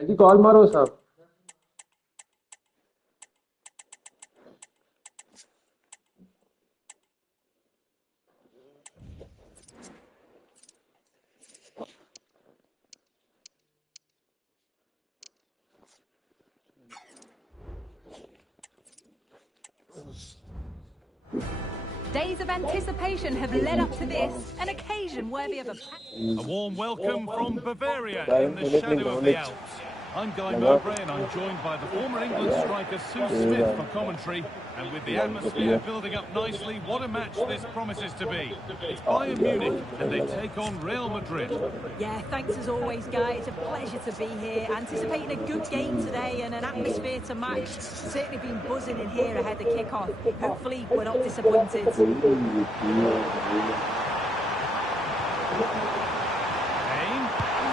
जी call मारो साहब. Days of anticipation have led up to this, an occasion worthy of a warm welcome from Bavaria in the shadow of the Alps. I'm Guy Mowbray and I'm joined by the former England striker Sue Smith for commentary. And with the atmosphere building up nicely, what a match this promises to be. It's Bayern Munich and they take on Real Madrid. Yeah, thanks as always, Guy. It's a pleasure to be here. Anticipating a good game today and an atmosphere to match. Certainly been buzzing in here ahead of kick-off. Hopefully we're not disappointed. Kane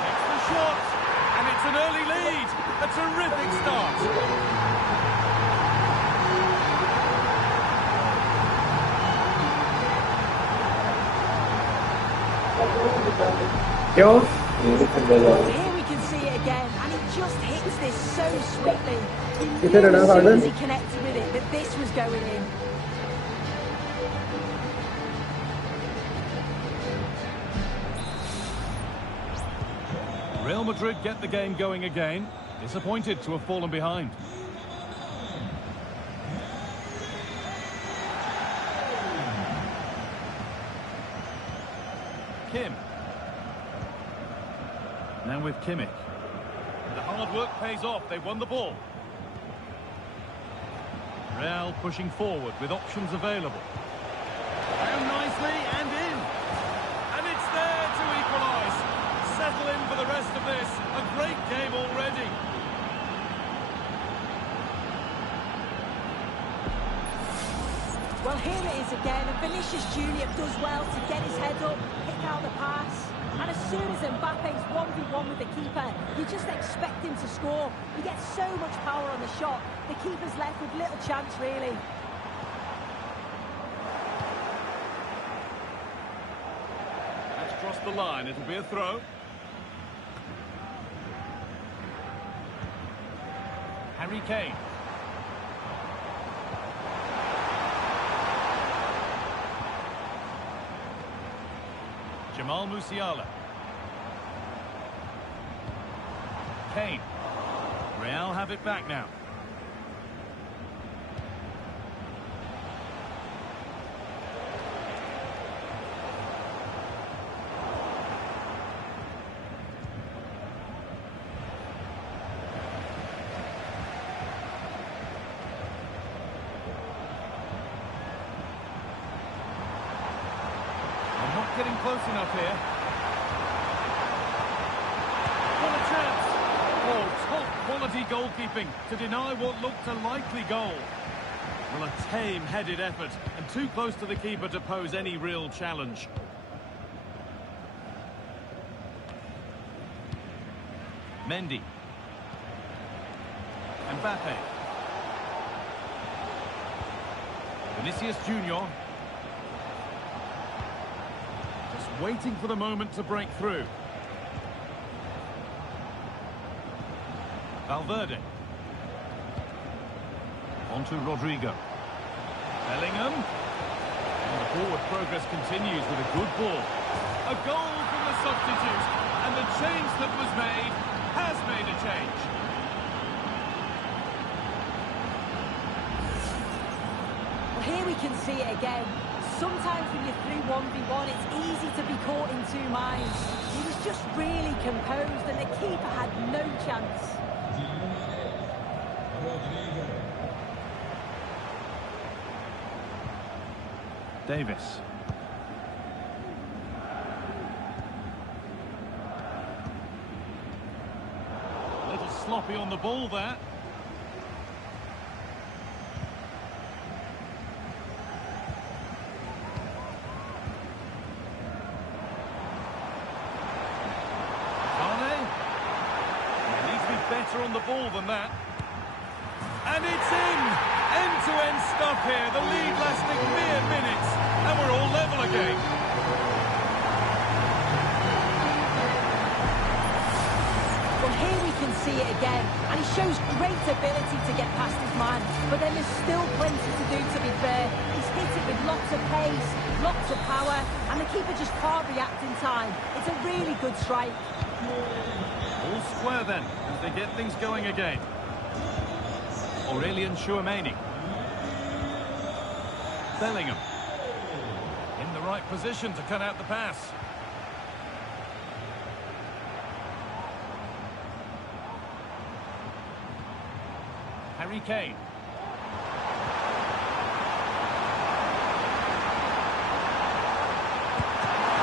takes the shot and it's an early lead. A terrific start. Here we can see it again, and he just hits this so sweetly. He knew as soon as he connected with it that this was going in. Real Madrid get the game going again. Disappointed to have fallen behind. Kim. Now with Kimmich. The hard work pays off. They've won the ball. Real pushing forward with options available. Down nicely and in. And it's there to equalise. Settle in for the rest of this. A great game already. Well, here it is again, and Vinicius Junior does well to get his head up, pick out the pass, and as soon as Mbappe's 1v1 with the keeper, you just expect him to score. He gets so much power on the shot, the keeper's left with little chance, really. That's crossed the line, it'll be a throw. Harry Kane. Jamal Musiala. Kane. Real have it back now. Getting close enough here. What a chance! Oh, top quality goalkeeping to deny what looked a likely goal. Well, a tame-headed effort and too close to the keeper to pose any real challenge. Mendy. Mbappe. Vinicius Junior. Waiting for the moment to break through. Valverde. On to Rodrigo. Bellingham. And the forward progress continues with a good ball. A goal from the substitute. And the change that was made has made a change. Well, here we can see it again. Sometimes when you're through 1v1, it's easy to be caught in two minds. He was just really composed and the keeper had no chance. Davis. A little sloppy on the ball there. Better on the ball than that. And it's in! End-to-end stuff here. The lead lasting mere minutes. And we're all level again. Well, Well, here we can see it again, and he shows great ability to get past his man, but then there's still plenty to do, to be fair. He's hit it with lots of pace, lots of power, and the keeper just can't react in time. It's a really good strike. All square then, as they get things going again. Aurelian Tchouameni. Bellingham. In the right position to cut out the pass. Harry Kane.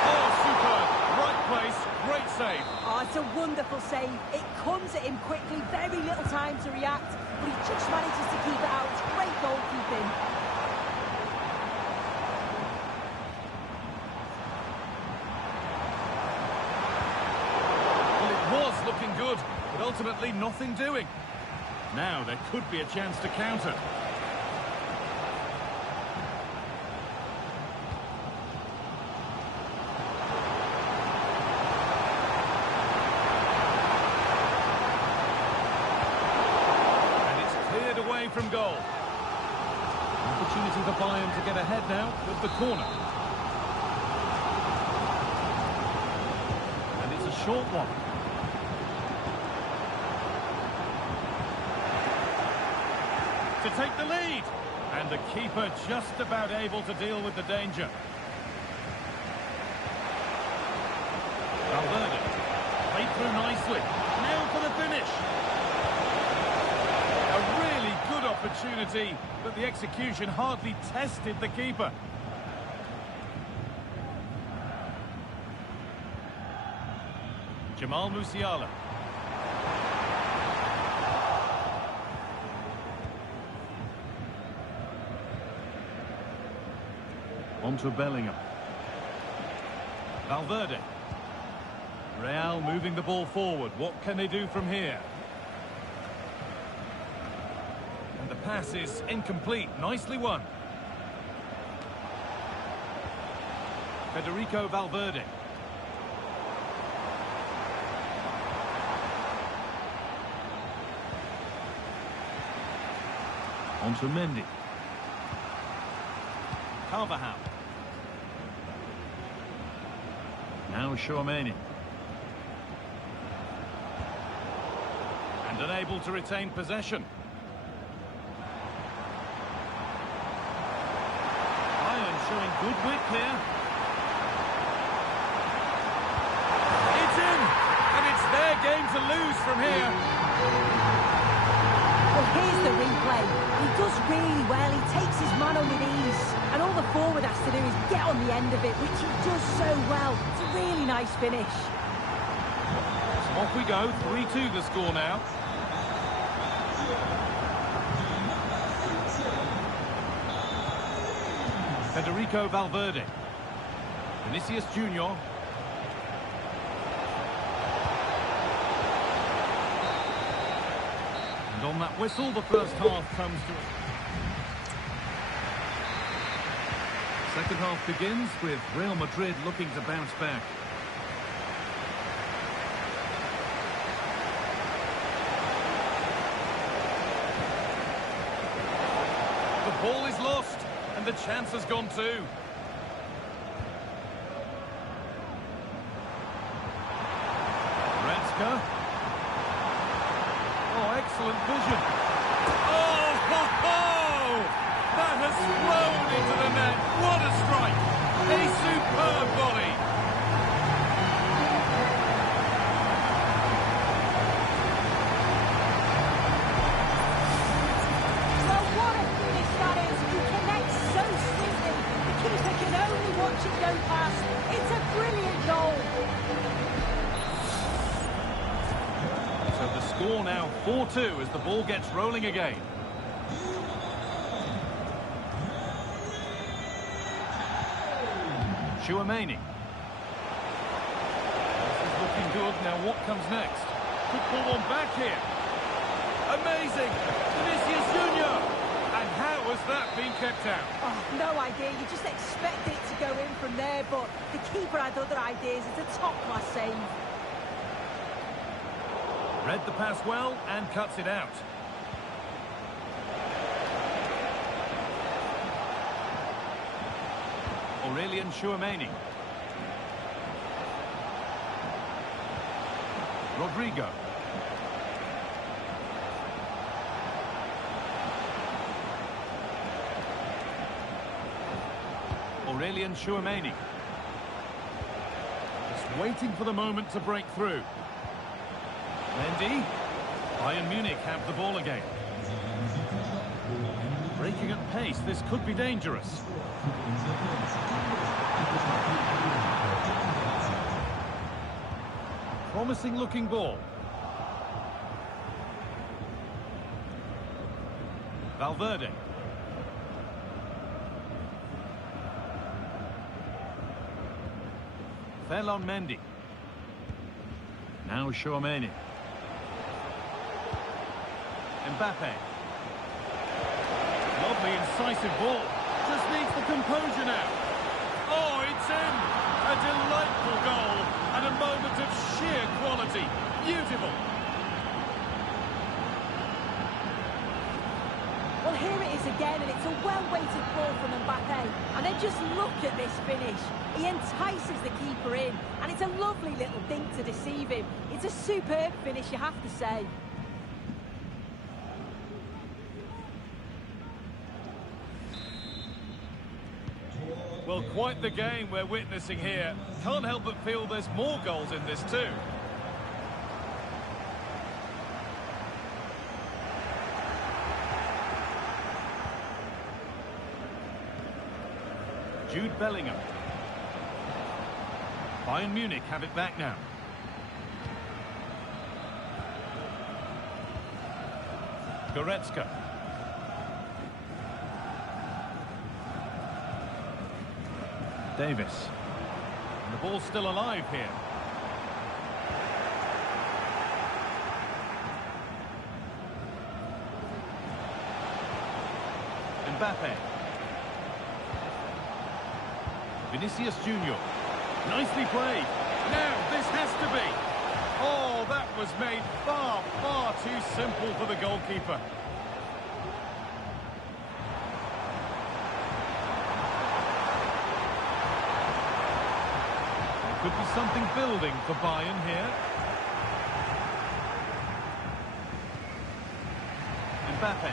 Oh, superb. Right place, great save. Oh, it's a wonderful save. It comes at him quickly, very little time to react, but he just manages to keep it out. It's great goalkeeping. Well, it was looking good, but ultimately nothing doing. Now there could be a chance to counter. And it's cleared away from goal. Opportunity for Bayern to get ahead now with the corner. And it's a short one. To take the lead, and the keeper just about able to deal with the danger. Valverde played through nicely. Now for the finish. A really good opportunity, but the execution hardly tested the keeper. Jamal Musiala. On to Bellingham. Valverde. Real moving the ball forward. What can they do from here? And the pass is incomplete. Nicely won. Federico Valverde. On to Mendy. Carvajal. Now Tchouameni. And unable to retain possession. Bayern showing good wit here. It's in! And it's their game to lose from here. Well, here's the replay. He does really well. He takes his man on with ease. And all the forward has to do is get on the end of it, which he does so well. It's a really nice finish. So off we go. 3-2 the score now. Federico Valverde. Vinicius Junior. And on that whistle, the first half comes to it. Second half begins with Real Madrid looking to bounce back. The ball is lost, and the chance has gone too. Goretzka. Oh, excellent vision. Oh, ho, ho! That has flown into the net. What a strike! A superb volley. Well, what a finish that is. He connects so sweetly. The keeper can only watch it go past. It's a brilliant goal. So the score now 4-2 as the ball gets rolling again. Tchouameni. This is looking good. Now what comes next? Could pull one back here. Amazing! Vinicius Junior! And how has that been kept out? Oh, no idea. You just expect it to go in from there, but the keeper had other ideas. It's a top-class save. Read the pass well and cuts it out. Aurelien Chouameni. Rodrigo. Aurelien Chouameni. Just waiting for the moment to break through. Mendy. Bayern Munich have the ball again. Breaking at pace, this could be dangerous. Promising looking ball. Valverde. Ferland Mendy. Now Chouameni. Mbappe. Lovely incisive ball. Just needs the composure now. Oh, it's in! A delightful goal and a moment of sheer quality. Beautiful. Well, here it is again, and it's a well-weighted ball from Mbappe. And then just look at this finish. He entices the keeper in, and it's a lovely little dink to deceive him. It's a superb finish, you have to say. Well, quite the game we're witnessing here. Can't help but feel there's more goals in this too. Jude Bellingham. Bayern Munich have it back now. Goretzka. Davis. And the ball's still alive here. Mbappe. Vinicius Junior. Nicely played. Now, this has to be. Oh, that was made far, far too simple for the goalkeeper. Could be something building for Bayern here. Mbappe.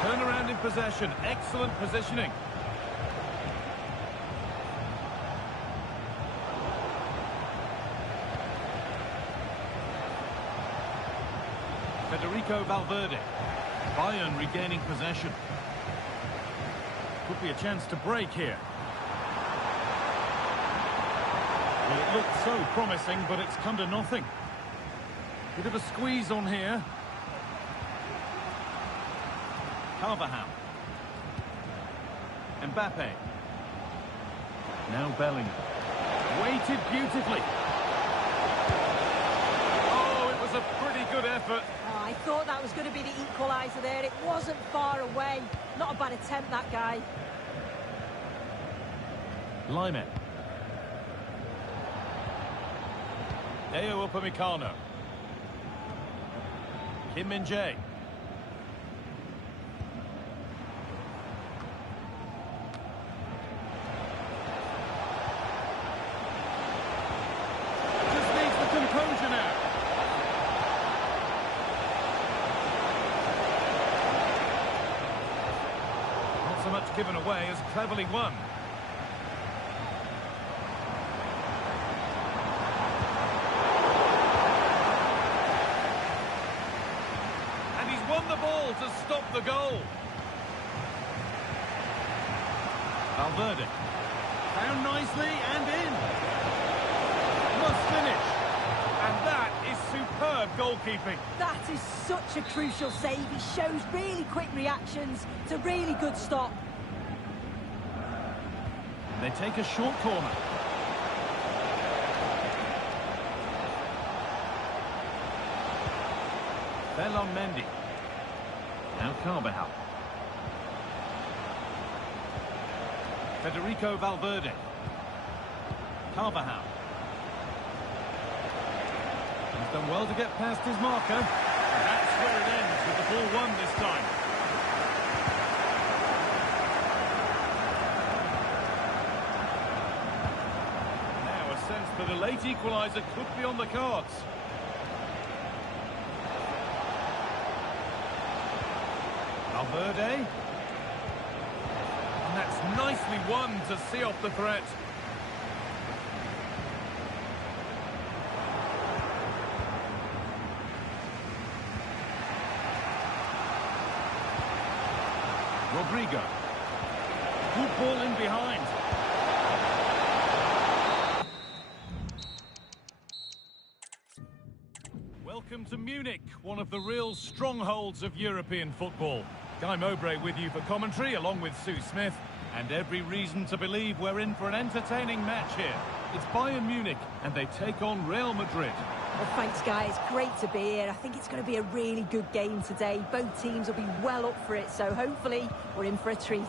Turnaround in possession. Excellent positioning. Federico Valverde. Bayern regaining possession. Could be a chance to break here. Well, it looked so promising, but it's come to nothing. Bit of a squeeze on here. Carvajal. Mbappe. Now Bellingham. Weighted beautifully. Oh, it was a pretty good effort. Oh, I thought that was going to be the equaliser there. It wasn't far away. Not a bad attempt, that guy. Lyman. Deo Upamecano. Kim Min-jae. Just needs the composure now. Not so much given away as cleverly won. To stop the goal. Valverde. Found nicely and in. Must finish. And that is superb goalkeeping. That is such a crucial save. He shows really quick reactions. It's a really good stop. They take a short corner. Ferland Mendy. Carvajal. Federico Valverde. Carvajal. He's done well to get past his marker. And that's where it ends, with the ball won this time. Now a sense that a late equaliser could be on the cards. Valverde. And that's nicely won to see off the threat. Rodrigo. Good ball in behind. Welcome to Munich, one of the real strongholds of European football. Guy Mowbray with you for commentary, along with Sue Smith. And every reason to believe we're in for an entertaining match here. It's Bayern Munich, and they take on Real Madrid. Well, thanks, guys. Great to be here. I think it's going to be a really good game today. Both teams will be well up for it, so hopefully we're in for a treat.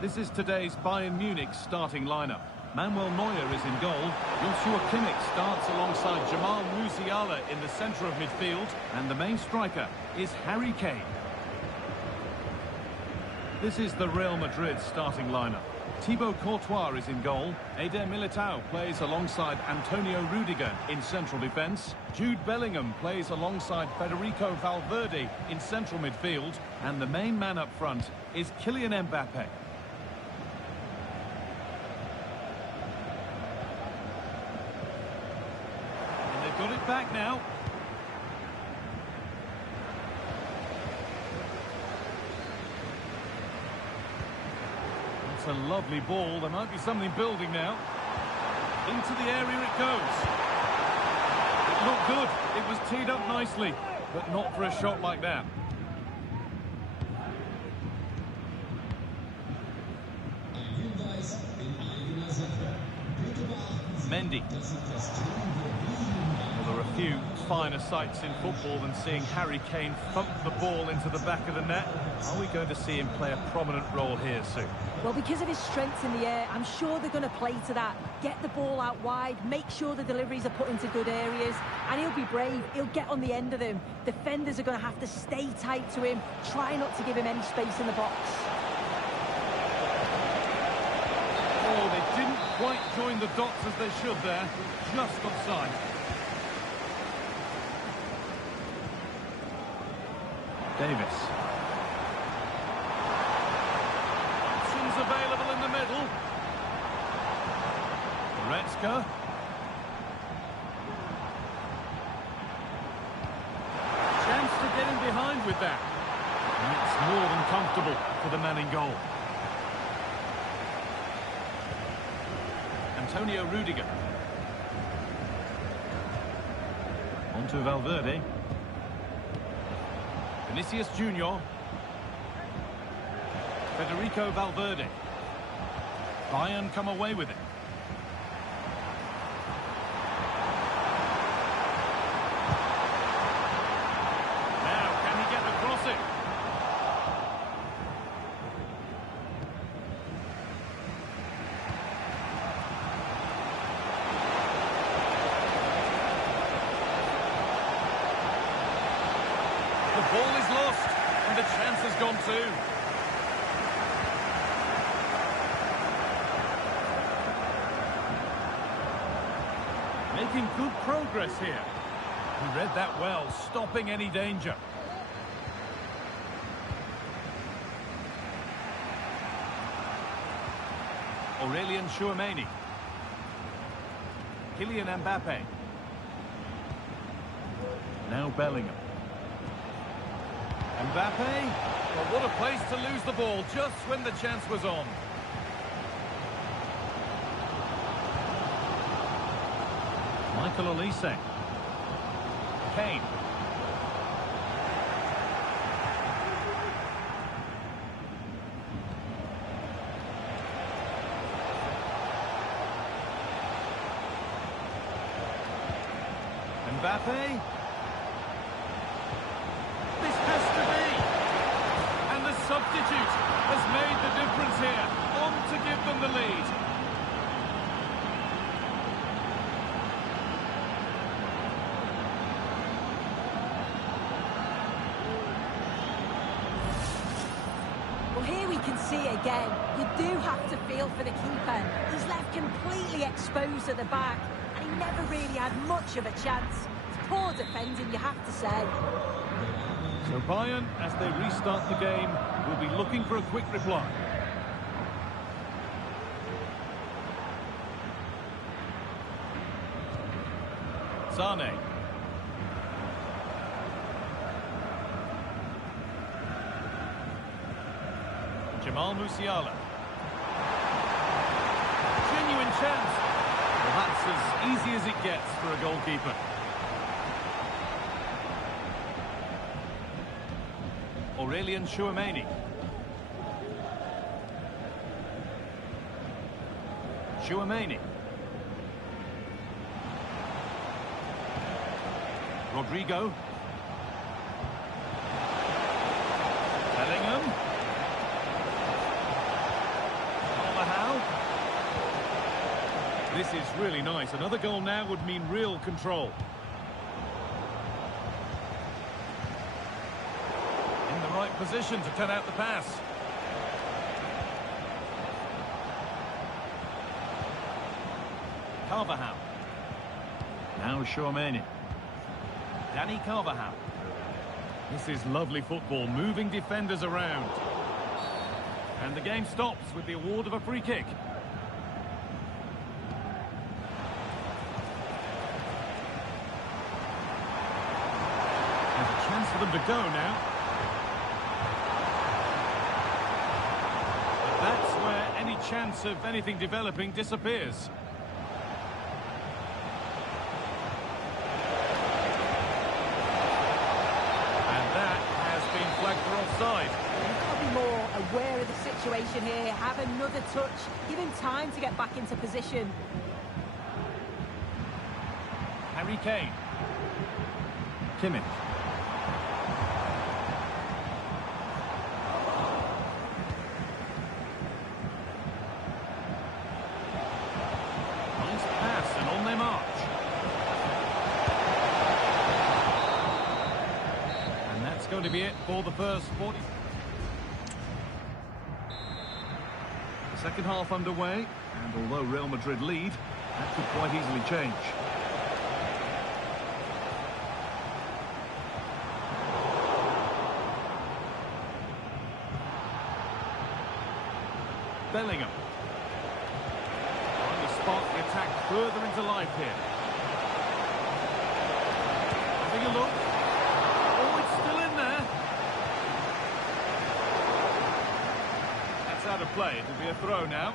This is today's Bayern Munich starting lineup. Manuel Neuer is in goal. Joshua Kimmich starts alongside Jamal Musiala in the centre of midfield. And the main striker is Harry Kane. This is the Real Madrid starting lineup. Thibaut Courtois is in goal. Eder Militao plays alongside Antonio Rudiger in central defence. Jude Bellingham plays alongside Federico Valverde in central midfield. And the main man up front is Kylian Mbappe. And they've got it back now. It's a lovely ball. There might be something building now. Into the area it goes. It looked good. It was teed up nicely, but not for a shot like that. Mendy. Well, there are a few finer sights in football than seeing Harry Kane thump the ball into the back of the net. Are we going to see him play a prominent role here, Sue? Well, because of his strength in the air, I'm sure they're going to play to that. Get the ball out wide, make sure the deliveries are put into good areas, and he'll be brave. He'll get on the end of them. Defenders are going to have to stay tight to him, try not to give him any space in the box. Oh, they didn't quite join the dots as they should there. Just offside. Davis. Options available in the middle. Goretzka. Chance to get in behind with that. And it's more than comfortable for the man in goal. Antonio Rudiger. On to Valverde. Vinicius Junior. Federico Valverde. Bayern come away with it. Now, can he get across it? The ball is lost, and the chance has gone too. Making good progress here. He read that well, stopping any danger. Aurelien Tchouameni. Kylian Mbappe. Now Bellingham. Mbappe. Well, what a place to lose the ball just when the chance was on. Michael Olise. Kane. Mbappe. Well, here we can see it again. You do have to feel for the keeper. He's left completely exposed at the back, and he never really had much of a chance. It's poor defending, you have to say. So Bayern, as they restart the game, will be looking for a quick reply. Sane. Jamal Musiala. Genuine chance. Well, that's as easy as it gets for a goalkeeper. Aurelien Tchouameni. Tchouameni. Rodrigo. Bellingham. This is really nice. Another goal now would mean real control. In the right position to cut out the pass. Carvajal. Now Tchouameni. Dani Carvajal. This is lovely football, moving defenders around. And the game stops with the award of a free kick. There's a chance for them to go now. But that's where any chance of anything developing disappears. For offside. You've got to be more aware of the situation here, have another touch, give him time to get back into position. Harry Kane. Kimmich. Nice pass and on their march. Going to be it for the first 40. The second half underway, and although Real Madrid lead, that could quite easily change. Bellingham. Trying to spark the attack further into life here. Having a look. Out of play, it'll be a throw now.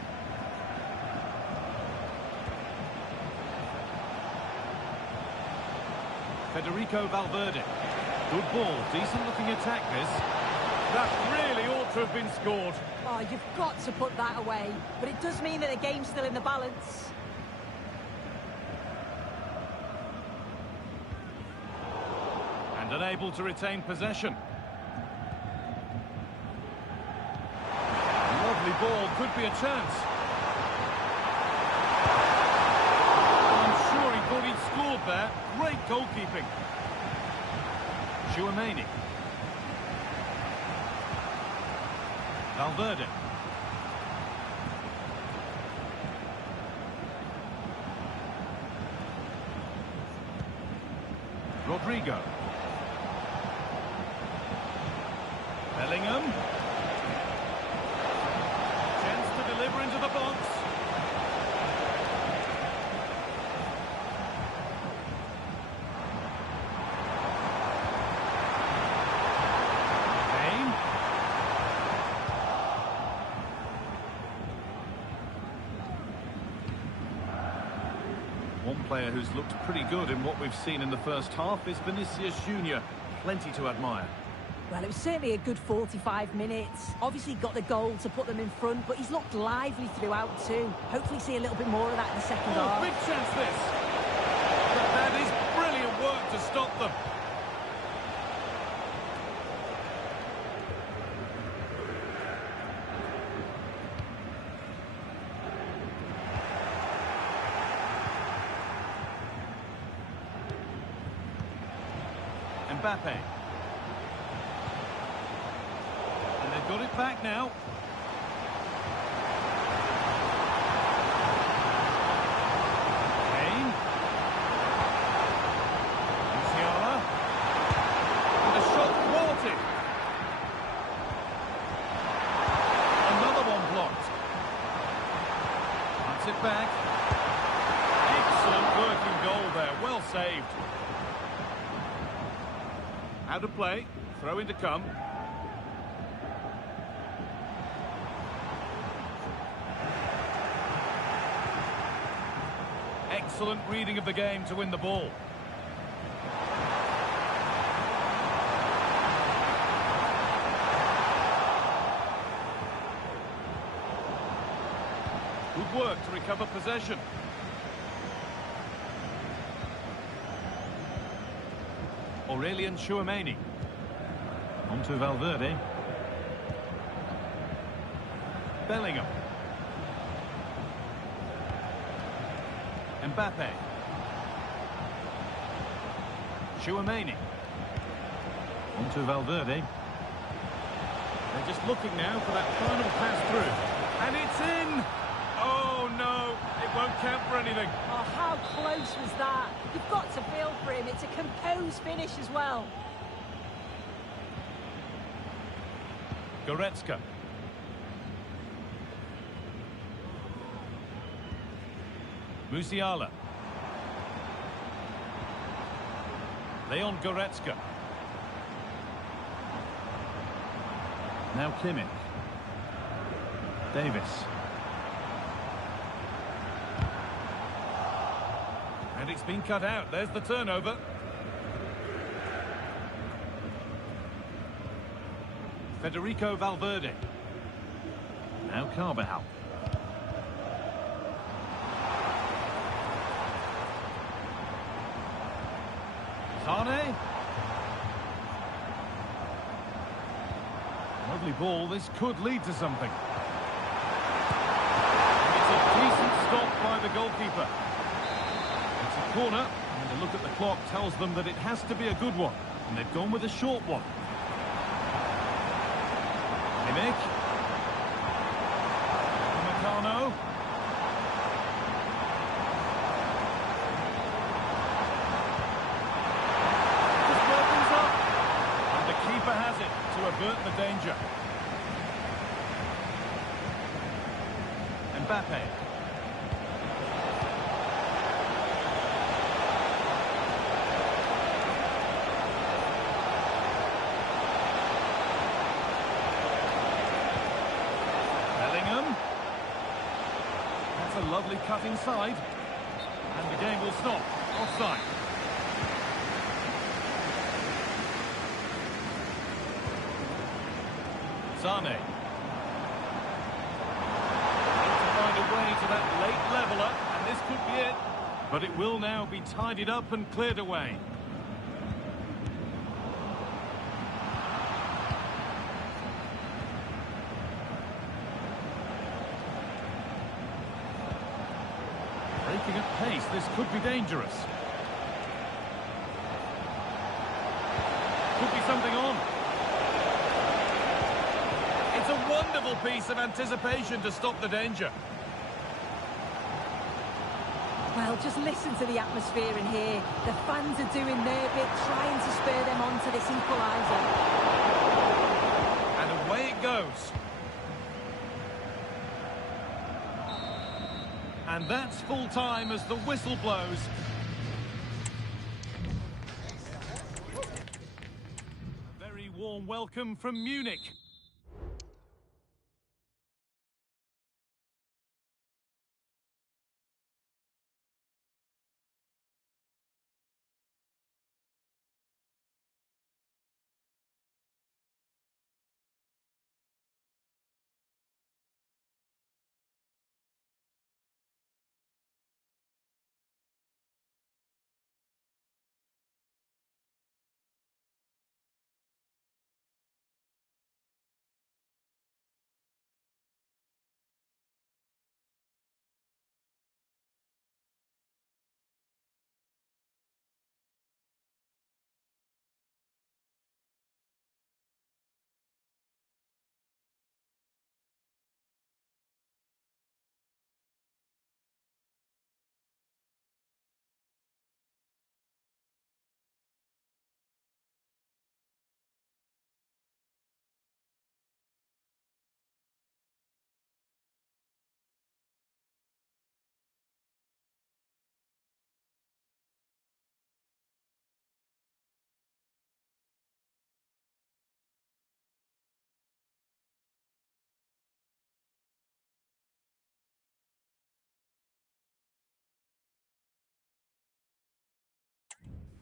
Federico Valverde. Good ball, decent looking attack this. That really ought to have been scored. Oh, you've got to put that away, but it does mean that the game's still in the balance. And unable to retain possession. Ball could be a chance. I'm sure he thought he'd scored there. Great goalkeeping. Tchouameni. Valverde. Rodrigo. Bellingham. Deliver into the box. Kane. One player who's looked pretty good in what we've seen in the first half is Vinicius Junior. Plenty to admire. Well, it was certainly a good 45 minutes. Obviously got the goal to put them in front, but he's looked lively throughout too. Hopefully see a little bit more of that in the second half. Big chance this. But that is brilliant work to stop them. Mbappe. They've got it back now. Kane. Musiala. And a shot thwarted. Another one blocked. Puts it back. Excellent working goal there. Well saved. Out of play. Throw in to come. Excellent reading of the game to win the ball. Good work to recover possession. Aurelian Tchouameni. On to Valverde. Bellingham. Mbappe. Tchouameni. On to Valverde. They're just looking now for that final pass through. And it's in! Oh no, it won't count for anything. Oh, how close was that? You've got to feel for him. It's a composed finish as well. Goretzka. Musiala. Leon Goretzka. Now Kimmich. Davis. And it's been cut out. There's the turnover. Federico Valverde. Now Carvajal. Sane. Lovely ball. This could lead to something. It's a decent stop by the goalkeeper. It's a corner, and a look at the clock tells them that it has to be a good one. And they've gone with a short one. Kimmich. Upamecano. This opens up. And the keeper has it to avert the danger. Mbappe. That's a lovely cut inside. And the game will stop. Offside. Sane. To find a way to that late leveller, and this could be it. But it will now be tidied up and cleared away. Breaking at pace, this could be dangerous. Could be something on. It's a wonderful piece of anticipation to stop the danger. Well, just listen to the atmosphere in here. The fans are doing their bit, trying to spur them on to this equaliser. And away it goes. And that's full time as the whistle blows. A very warm welcome from Munich.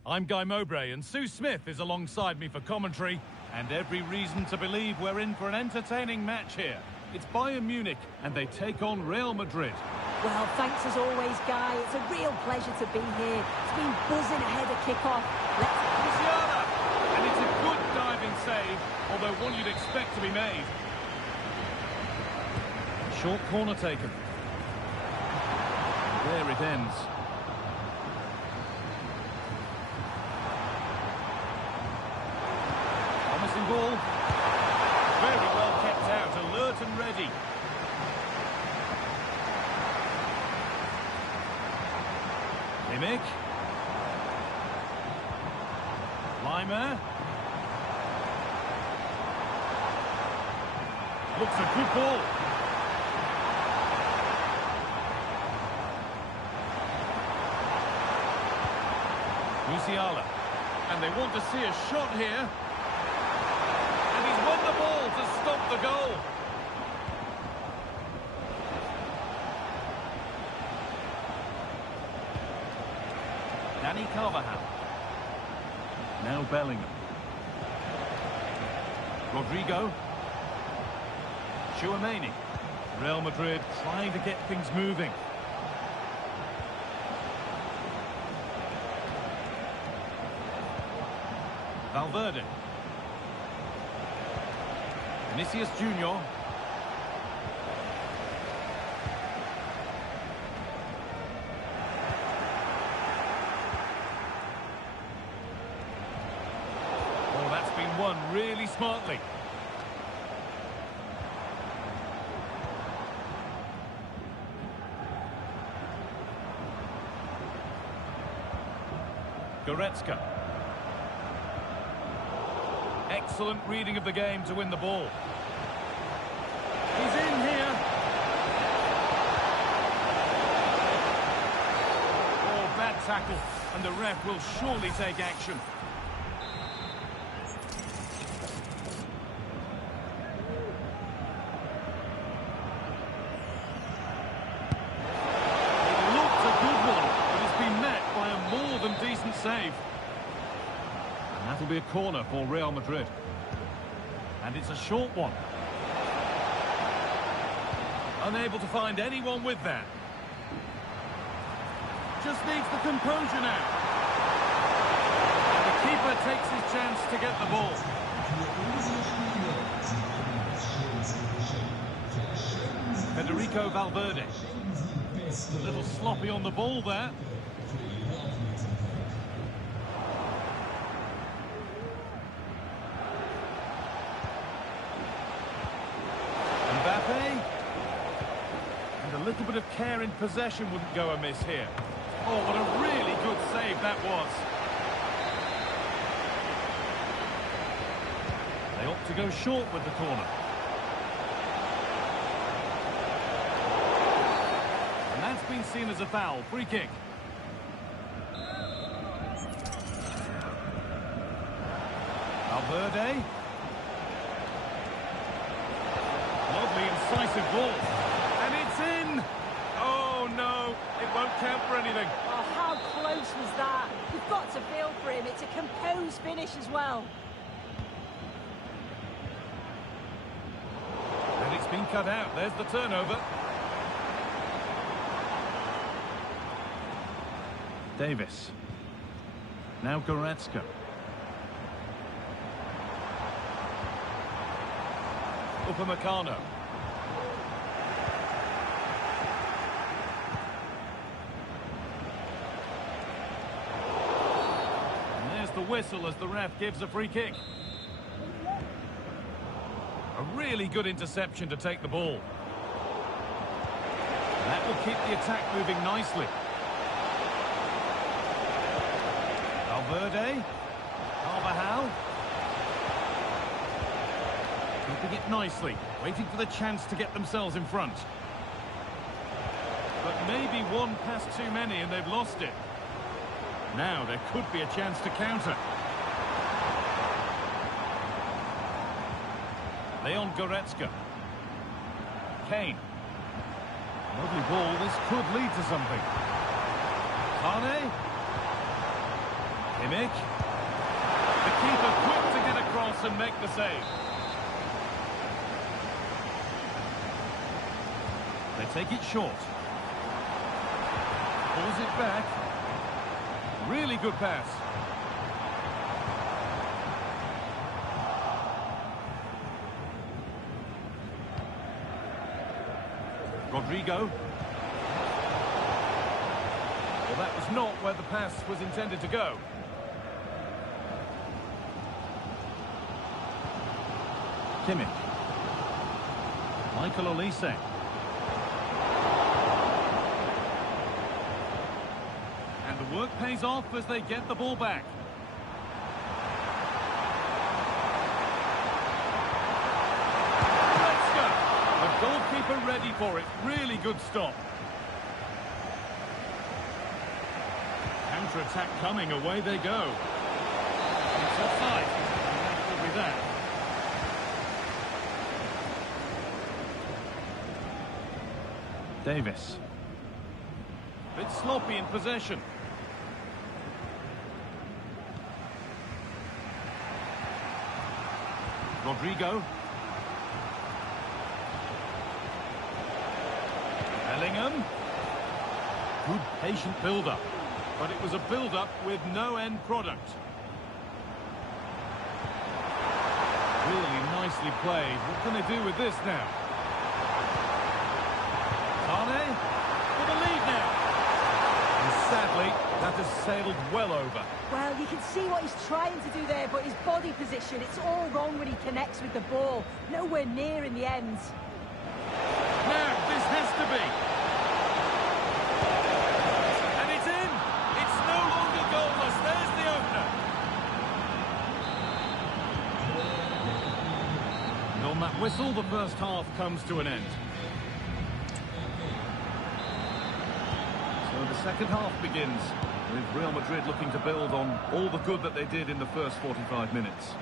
I'm Guy Mowbray, and Sue Smith is alongside me for commentary, and every reason to believe we're in for an entertaining match here. It's Bayern Munich, and they take on Real Madrid. Well, thanks as always, Guy. It's a real pleasure to be here. It's been buzzing ahead of kick-off. Musiala! And it's a good diving save, although one you'd expect to be made. Short corner taken. There it ends. Promising ball. Very well kept out, alert and ready. Kimmich. Leimer. Looks a good ball. Musiala. And they want to see a shot here. And he's won the ball to stop the goal. Danny Carvajal. Now Bellingham. Rodrigo. Chouameni. Real Madrid trying to get things moving. Valverde. Vinicius Junior. Oh, that's been won really smartly. Goretzka. Excellent reading of the game to win the ball. He's in here. Oh, bad tackle, and the ref will surely take action. It looked a good one, but it's been met by a more than decent save. And that'll be a corner for Real Madrid. And it's a short one. Unable to find anyone with that. Just needs the composure now. And the keeper takes his chance to get the ball. Federico Valverde. A little sloppy on the ball there. And a little bit of care in possession wouldn't go amiss here. Oh, what a really good save that was. They opt to go short with the corner. And that's been seen as a foul. Free kick. Valverde. Lovely incisive ball. And it's in! Oh no, it won't count for anything. Oh, how close was that? You've got to feel for him. It's a composed finish as well. And it's been cut out. There's the turnover. Davis. Now Goretzka. Upamecano. And there's the whistle as the ref gives a free kick. A really good interception to take the ball. And that will keep the attack moving nicely. Valverde. Carvajal. Keeping it nicely, waiting for the chance to get themselves in front. But maybe one pass too many and they've lost it. Now there could be a chance to counter. Leon Goretzka. Kane. Lovely ball, this could lead to something. Kane. Kimmich. The keeper quick to get across and make the save. They take it short. Pulls it back. Really good pass. Rodrigo. Well, that was not where the pass was intended to go. Kimmich. Michael Olise. And the work pays off as they get the ball back. The goalkeeper ready for it. Really good stop. Counter-attack coming. Away they go. It's offside. And that will be that. Davis. Bit sloppy in possession. Rodrigo. Bellingham. Good patient build-up. But it was a build-up with no end product. Really nicely played. What can they do with this now? Sane for the lead now. And sadly, that has sailed well over. Well, you can see what he's trying to do there, but his body position, it's all wrong when he connects with the ball. Nowhere near in the end. Now, this has to be. And it's in. It's no longer goalless. There's the opener. And on that whistle, the first half comes to an end. So the second half begins, with Real Madrid looking to build on all the good that they did in the first 45 minutes.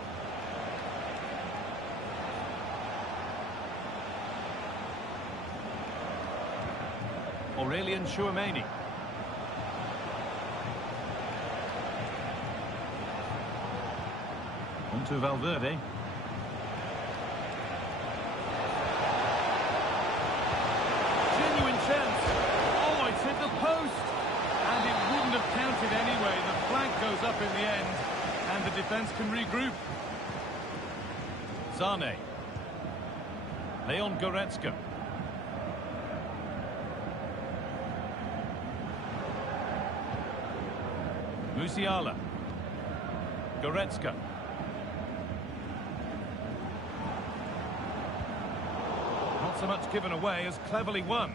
Aurelien Tchouameni. On to Valverde. Genuine chance. Oh, it's hit the post. And it wouldn't have counted anyway. The flag goes up in the end. And the defence can regroup. Sane. Leon Goretzka. Musiala. Goretzka. Not so much given away as cleverly won.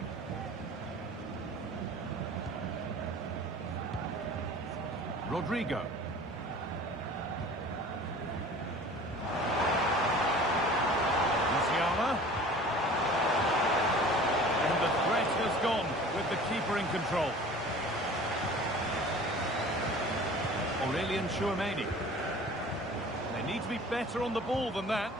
Rodrigo. Musiala. And the threat has gone with the keeper in control. Aurelien Tchouameni. They need to be better on the ball than that.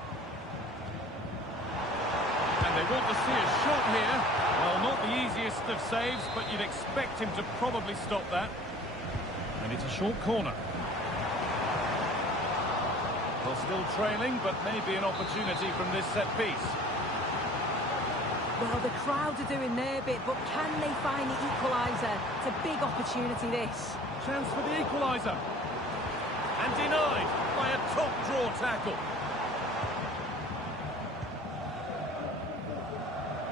And they want to see a shot here. Well, not the easiest of saves, but you'd expect him to probably stop that. And it's a short corner. Well, still trailing, but maybe an opportunity from this set piece. Well, the crowd are doing their bit, but can they find the equaliser? It's a big opportunity, this. Chance for the equaliser. And denied by a top-draw tackle.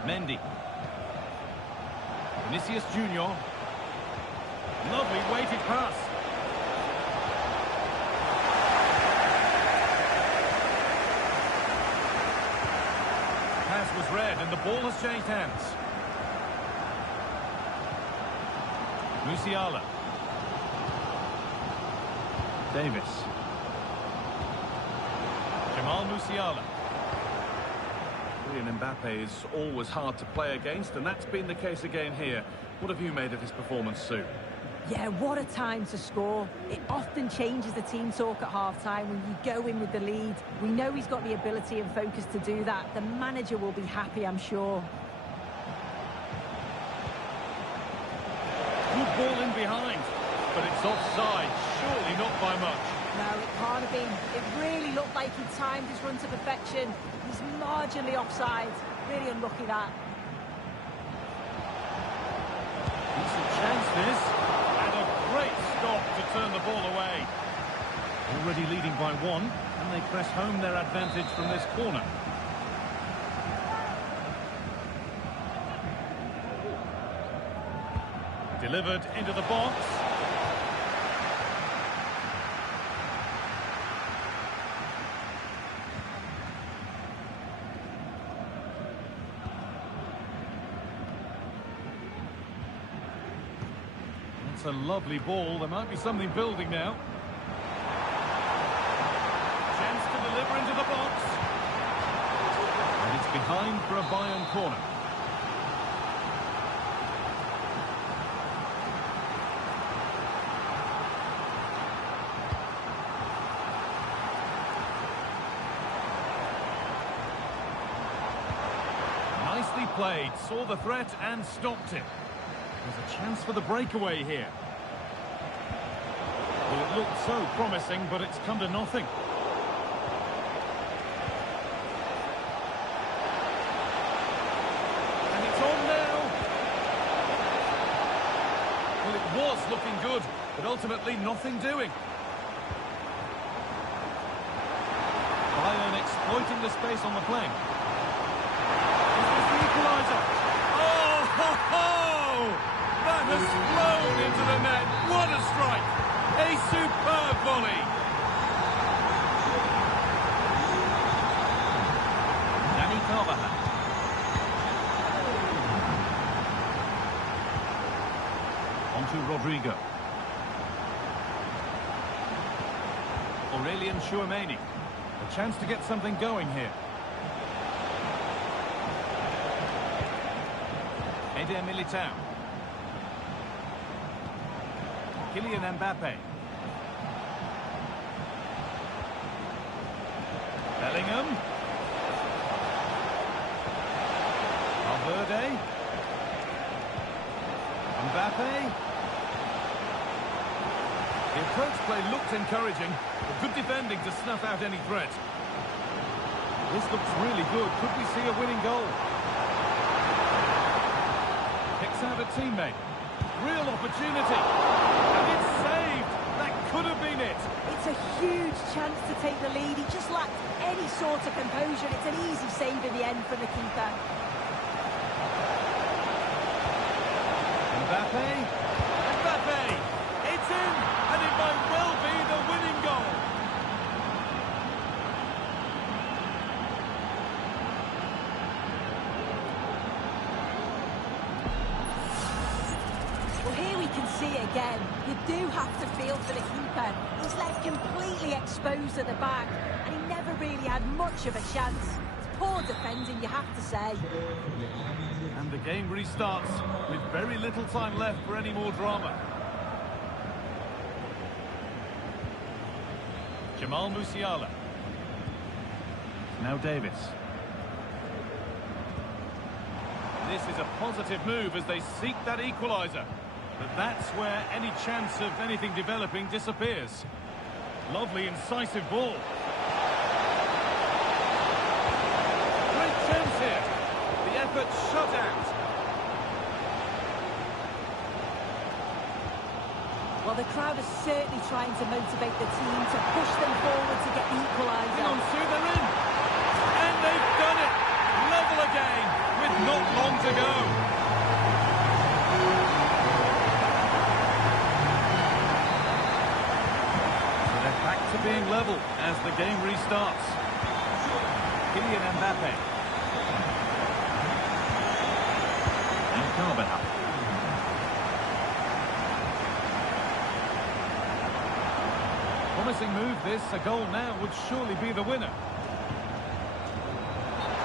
Mendy. Vinicius Junior. Lovely weighted pass. Pass was read and the ball has changed hands. Musiala. Davis. Jamal Musiala. Kylian Mbappe is always hard to play against, and that's been the case again here. What have you made of his performance, Sue? Yeah, what a time to score. It often changes the team talk at half-time when you go in with the lead. We know he's got the ability and focus to do that. The manager will be happy, I'm sure. Good ball in behind. but it's offside. Surely not by much. No, it can't have been. It really looked like he timed his run to perfection. He's marginally offside. Really unlucky that. Decent chance this. And a great stop to turn the ball away. Already leading by one, and they press home their advantage from this corner. Delivered into the box. It's a lovely ball. There might be something building now. Chance to deliver into the box. And it's behind for a Bayern corner. Nicely played, saw the threat and stopped it. There's a chance for the breakaway here. Well, it looked so promising, but it's come to nothing. And it's on now. Well, it was looking good, but ultimately nothing doing. Bayern exploiting the space on the flank. Oh, ho, ho! That has flown into the net. What a strike! A superb volley. Danny Carvajal. On to Rodrigo. Aurelien Tchouameni. A chance to get something going here. Eder Militao. Kylian Mbappe. Bellingham. Valverde. Mbappe. The approach play looked encouraging, but good defending to snuff out any threat. This looks really good. Could we see a winning goal? Picks out a teammate. Real opportunity. And it's saved. That could have been it. It's a huge chance to take the lead. He just lacked any sort of composure. It's an easy save in the end from the keeper. Mbappe. Mbappe. It's in. And it might well be the winning goal. Well, here we can see it again. You do have to feel for the keeper. He's left completely exposed at the back, and he never really had much of a chance. It's poor defending, you have to say. And the game restarts with very little time left for any more drama. Jamal Musiala. Now Davis. This is a positive move as they seek that equaliser. But that's where any chance of anything developing disappears. Lovely, incisive ball. Great chance here. The effort shut out. Well, the crowd is certainly trying to motivate the team to push them forward to get the equaliser. Hang on, Sue, they're in. And they've done it. Level again with not long to go. To being level as the game restarts. Kylian Mbappe. And Carvajal. Promising move this. A goal now would surely be the winner.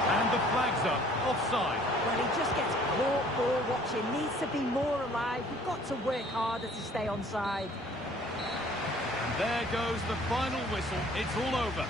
And the flag's up. Offside. Well, he just gets caught ball watching. Needs to be more alive. You've got to work harder to stay onside. There goes the final whistle. It's all over.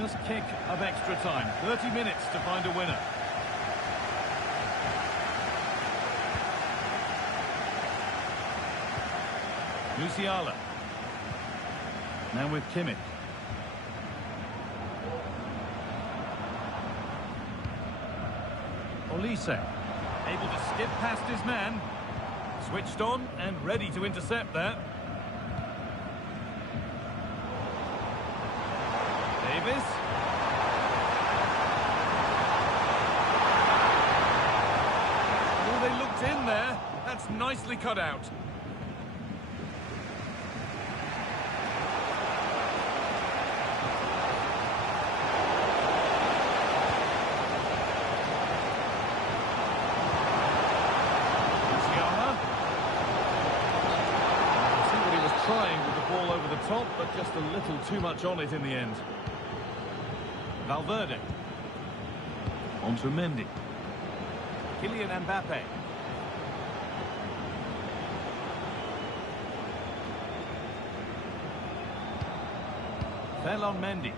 First kick of extra time. 30 minutes to find a winner. Musiala. Now with Kimmich. Olise. Able to skip past his man. Switched on and ready to intercept that. Davis. Oh, they looked in there. That's nicely cut out. Trying with the ball over the top, but just a little too much on it in the end. Valverde. On to Mendy. Kylian Mbappe. Fell on Mendy.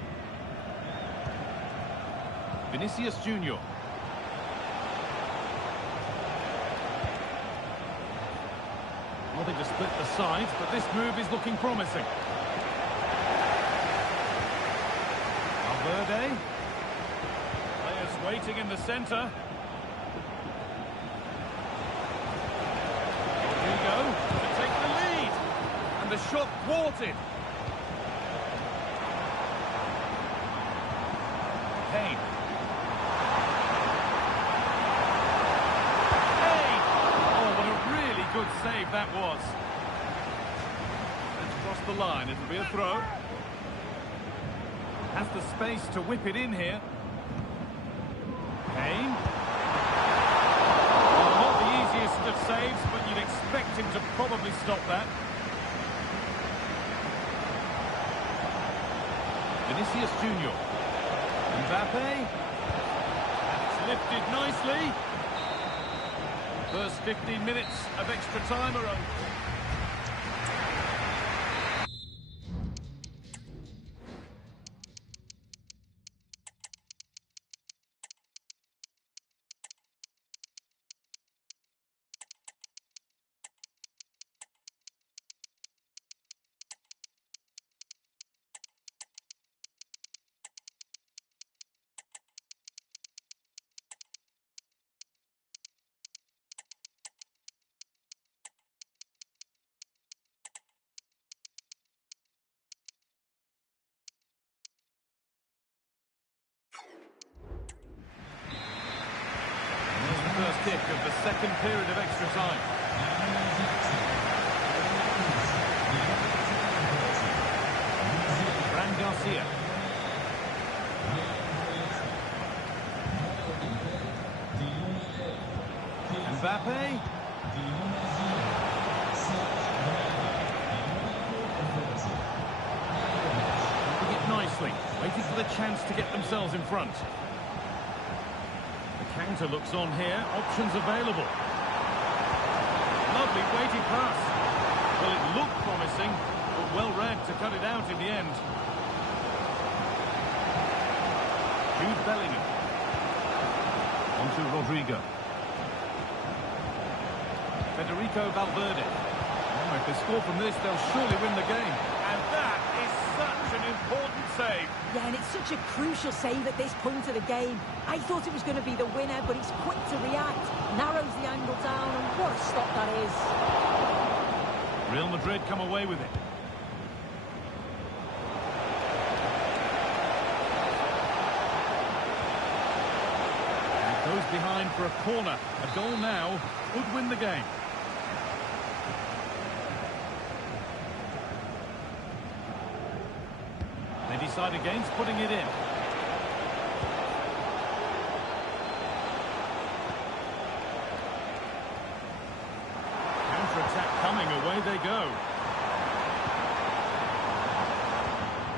Vinicius Junior. Nothing to split the sides, but this move is looking promising. Valverde. Players waiting in the centre. Rodrigo to take the lead. And the shot thwarted. Kane. Good save that was. Let's cross the line. It'll be a throw. Has the space to whip it in here. Kane. Well, not the easiest of saves, but you'd expect him to probably stop that. Vinicius Junior. Mbappe. That's lifted nicely. First 15 minutes of extra time are over. First kick of the second period of extra time. Fran Garcia. Mbappe. Moving it nicely, waiting for the chance to get themselves in front. Counter looks on here, options available. Lovely weighty pass. Well, it looked promising, but well read to cut it out in the end. Jude Bellingham. On to Rodrigo. Federico Valverde. Oh, if they score from this, they'll surely win the game. And that is such an important save. Yeah, and it's such a crucial save at this point of the game. I thought it was going to be the winner, but he's quick to react, narrows the angle down, and what a stop that is. Real Madrid come away with it. And it goes behind for a corner. A goal now would win the game. They decide against putting it in. Counter-attack coming, away they go.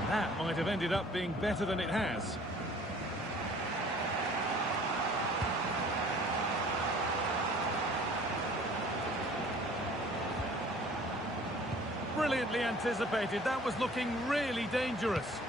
That might have ended up being better than it has. Brilliantly anticipated. That was looking really dangerous.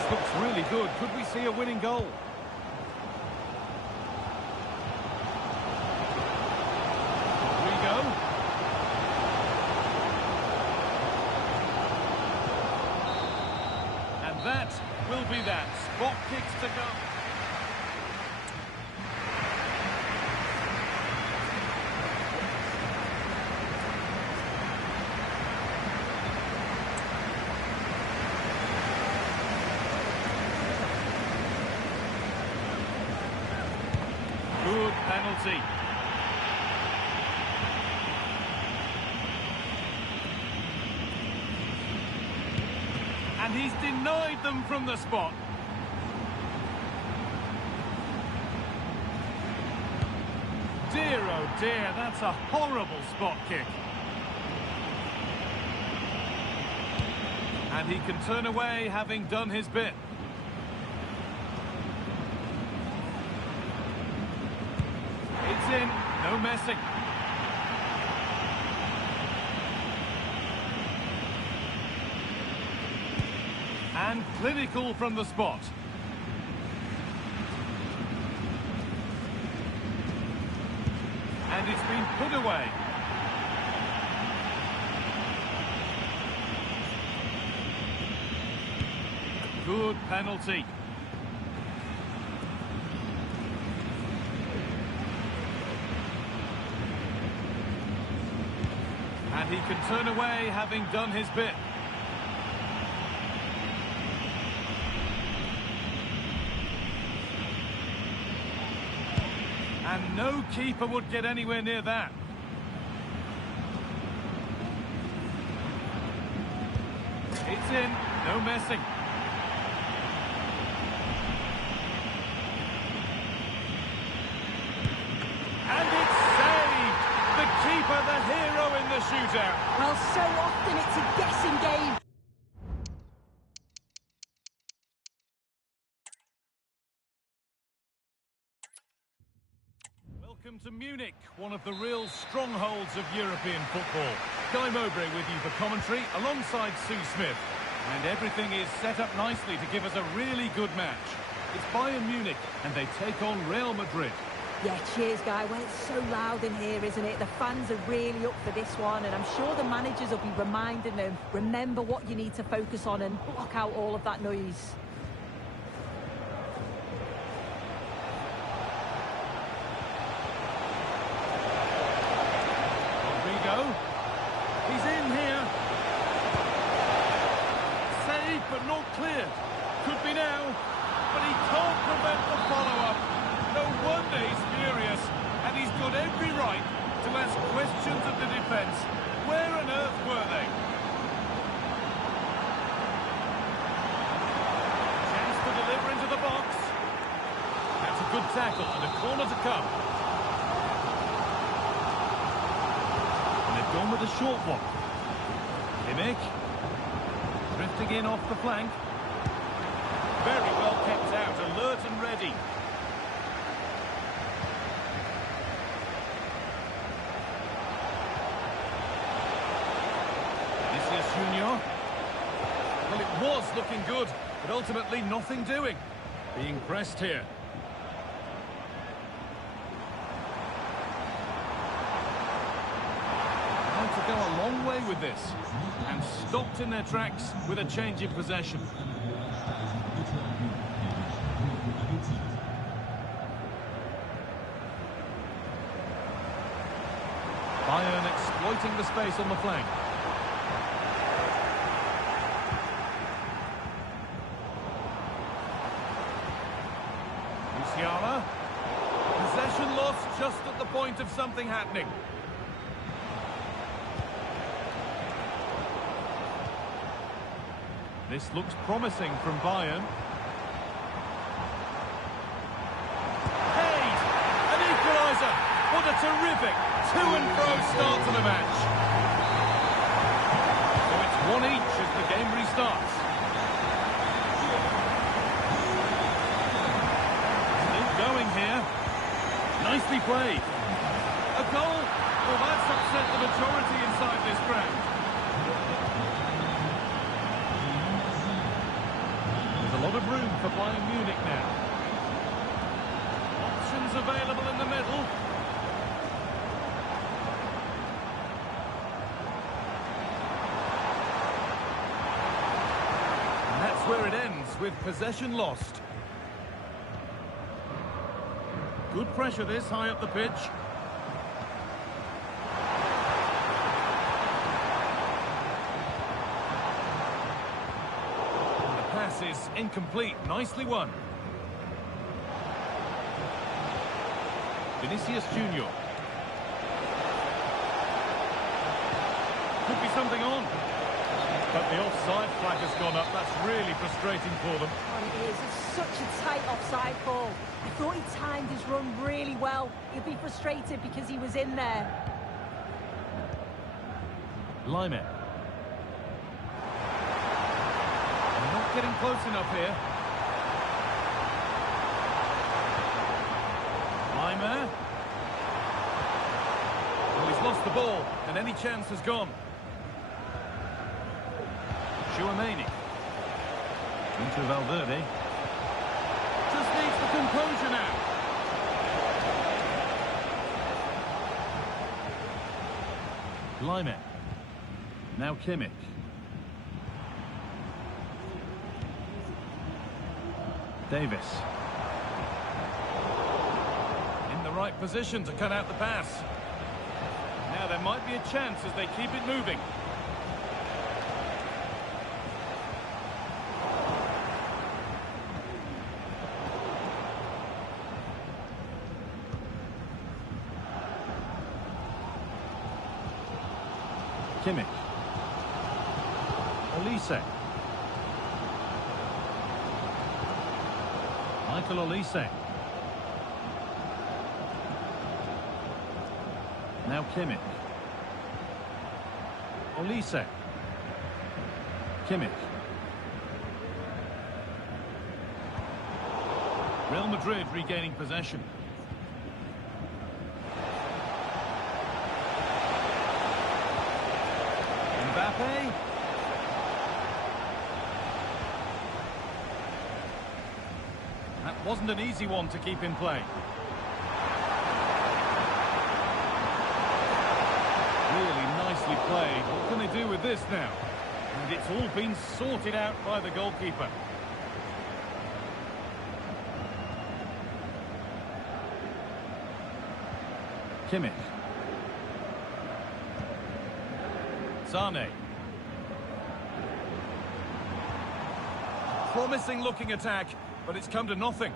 This looks really good. Could we see a winning goal? That will be that. Spot kicks to go. Good penalty. And he's denied them from the spot. Dear, oh dear, that's a horrible spot kick. And he can turn away, having done his bit. It's in, no messing. And clinical from the spot. And it's been put away. Good penalty. And he can turn away, having done his bit. And no keeper would get anywhere near that. It's in, no messing. And it's saved! The keeper, the hero in the shootout. Well, so often it's a guessing game. Welcome to Munich, one of the real strongholds of European football. Guy Mowbray with you for commentary, alongside Sue Smith. And everything is set up nicely to give us a really good match. It's Bayern Munich, and they take on Real Madrid. Yeah, cheers, Guy. Well, it's so loud in here, isn't it? The fans are really up for this one, and I'm sure the managers will be reminding them, remember what you need to focus on and block out all of that noise. He's in here. Saved but not cleared. Could be now, but he can't prevent the follow-up. No wonder he's furious, and he's got every right to ask questions of the defence. Where on earth were they? Chance to deliver into the box. That's a good tackle and a corner to come. Gone with a short one. Kimmich. Drifting in off the flank. Very well kept out, alert and ready. Vinicius Junior. Well, it was looking good, but ultimately nothing doing. Being pressed here. To go a long way with this, and stopped in their tracks with a change in possession. Bayern exploiting the space on the flank. Musiala. Possession lost just at the point of something happening. This looks promising from Bayern. Hey! An equaliser! What a terrific to-and-fro start to the match. So it's 1 each as the game restarts. Still going here. Nicely played. A goal? Well, that's upset the majority inside this ground. A lot of room for Bayern Munich now. Options available in the middle. And that's where it ends, with possession lost. Good pressure this, high up the pitch. Is incomplete. Nicely won. Vinicius Junior. Could be something on. But the offside flag has gone up. That's really frustrating for them. Oh, it is. It's such a tight offside call. I thought he timed his run really well. He'd be frustrated because he was in there. Lyman. Getting close enough here. Leimer. Well, he's lost the ball, and any chance has gone. Chouameni. Into Valverde. Just needs the composure now. Leimer. Now Kimmich. Davis. In the right position to cut out the pass. Now there might be a chance as they keep it moving. Kimmich. Olise. Michael Olise. Now Kimmich. Olise. Kimmich. Real Madrid regaining possession. Mbappe. That wasn't an easy one to keep in play. Really nicely played. What can they do with this now? And it's all been sorted out by the goalkeeper. Kimmich. Sane. Promising looking attack, but it's come to nothing.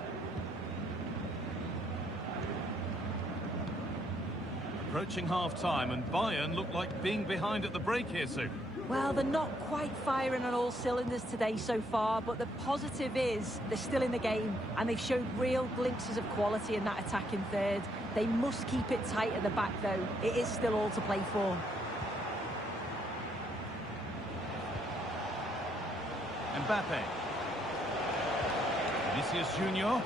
Approaching half-time, and Bayern look like being behind at the break here soon. Well, they're not quite firing on all cylinders today so far, but the positive is they're still in the game, and they've showed real glimpses of quality in that attacking third. They must keep it tight at the back, though. It is still all to play for. Mbappe. Vinicius Junior.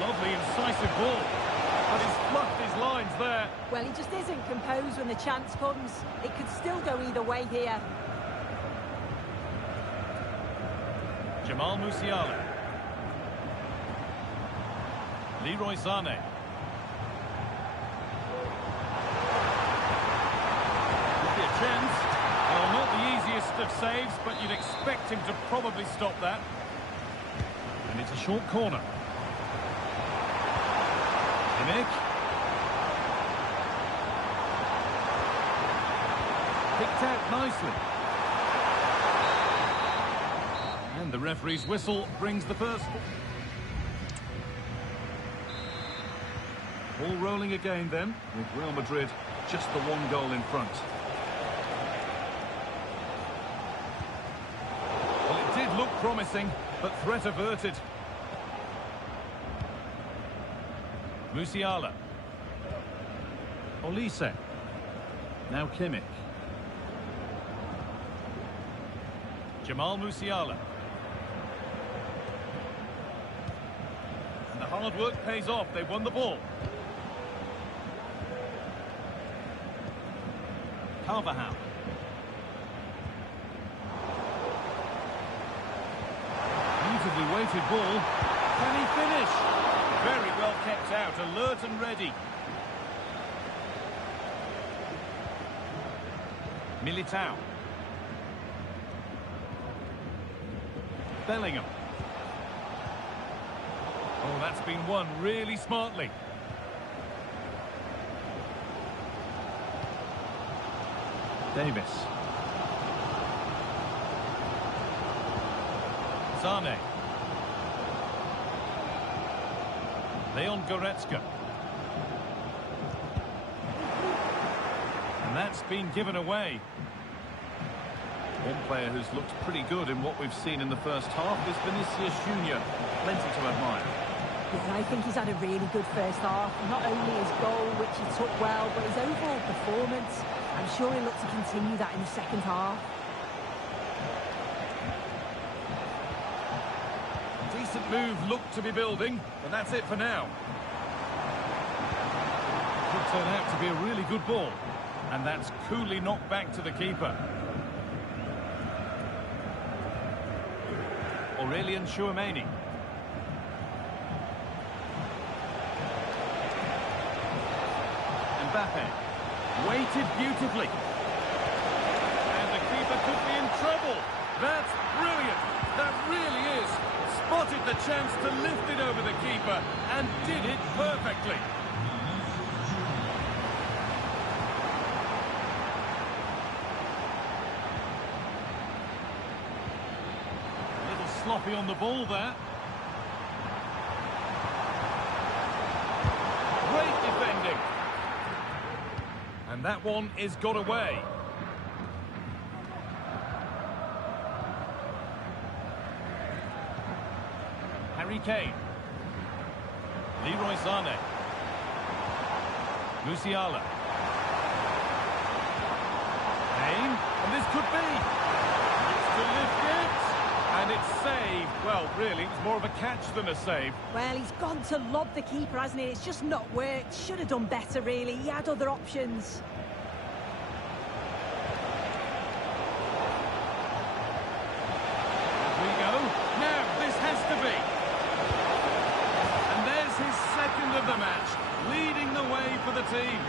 Lovely, incisive ball. But he's fluffed his lines there. Well, he just isn't composed when the chance comes. It could still go either way here. Jamal Musiala. Leroy Sané. Could be a chance. Well, not the easiest of saves, but you'd expect him to probably stop that. And it's a short corner. Kimmich. Picked out nicely. And the referee's whistle brings the first. Ball rolling again then, with Real Madrid just the one goal in front. Well, it did look promising, but threat averted. Musiala. Olise. Now Kimmich. Jamal Musiala. And the hard work pays off. They won the ball. pointed ball. Can he finish? Very well kept out, alert and ready. Militao. Bellingham. Oh, that's been won really smartly. Davis. Sane. Leon Goretzka. And that's been given away. One player who's looked pretty good in what we've seen in the first half is Vinicius Junior. Plenty to admire. Yeah, I think he's had a really good first half. Not only his goal, which he took well, but his overall performance. I'm sure he'll look to continue that in the second half. Decent move looked to be building, but that's it for now. Could turn out to be a really good ball. And that's coolly knocked back to the keeper. Aurelien Tchouameni. Mbappe. Weighted beautifully. And the keeper could be in trouble. That's brilliant. That really is. Spotted the chance to lift it over the keeper and did it perfectly. Sloppy on the ball there. Great defending. And that one is got away. Harry Kane. Leroy Sané. Musiala. Kane. And this could be. It's to lift it. And it's saved. Well, really, it was more of a catch than a save. Well, he's gone to lob the keeper, hasn't he? It's just not worked. Should have done better, really. He had other options. Here we go. Now, this has to be. And there's his second of the match, leading the way for the team.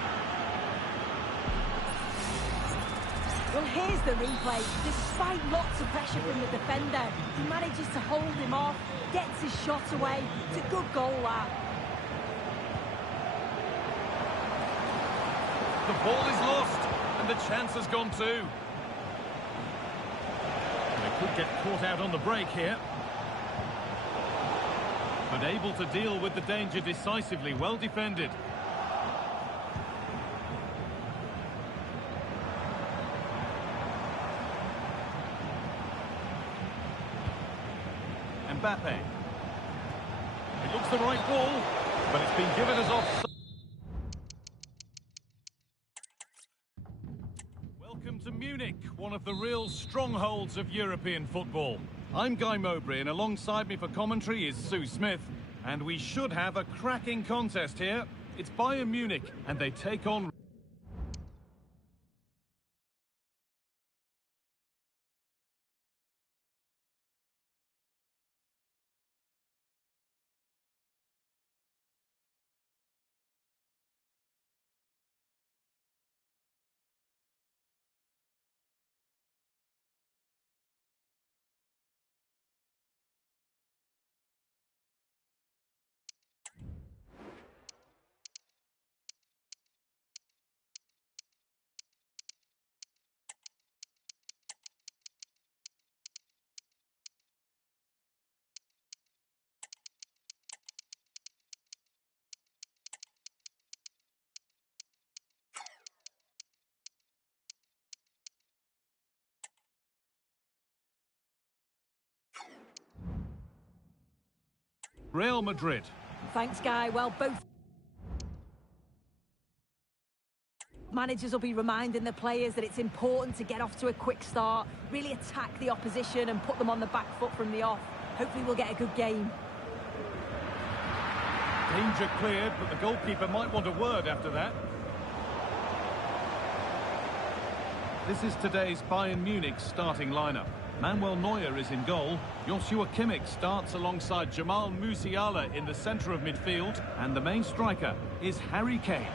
Well, here's the replay. Despite lots of pressure from the defender, he manages to hold him off, gets his shot away. It's a good goal, that. The ball is lost, and the chance has gone too. They could get caught out on the break here. But able to deal with the danger decisively, well defended. Mbappe. It looks the right ball, but it's been given as offside. Welcome to Munich, one of the real strongholds of European football. I'm Guy Mowbray, and alongside me for commentary is Sue Smith. And we should have a cracking contest here. It's Bayern Munich, and they take on... Real Madrid. Thanks, Guy. Well, both managers will be reminding the players that it's important to get off to a quick start, really attack the opposition and put them on the back foot from the off. Hopefully we'll get a good game. Danger cleared, but the goalkeeper might want a word after that. This is today's Bayern Munich starting lineup. Manuel Neuer is in goal. Joshua Kimmich starts alongside Jamal Musiala in the centre of midfield. And the main striker is Harry Kane.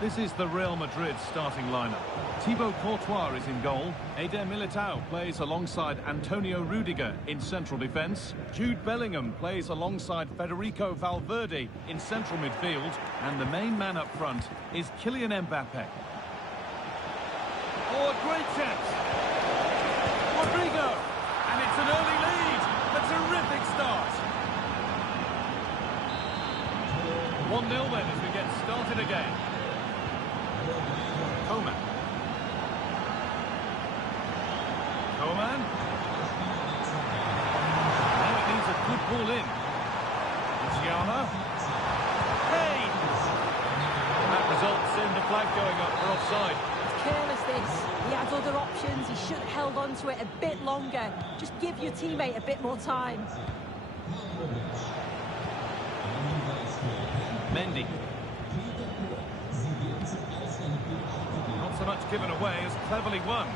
This is the Real Madrid starting lineup. Thibaut Courtois is in goal. Eder Militao plays alongside Antonio Rudiger in central defence. Jude Bellingham plays alongside Federico Valverde in central midfield. And the main man up front is Kylian Mbappe. Oh, a great chance. Rodrigo. And it's an early lead. A terrific start. 1-0 then as we get started again. Coman. Now it needs a good ball in. Musiala. Kane. That results in the flag going up for offside. Careless this. He had other options. He should have held on to it a bit longer. Just give your teammate a bit more time. Mendy. Not so much given away as cleverly won.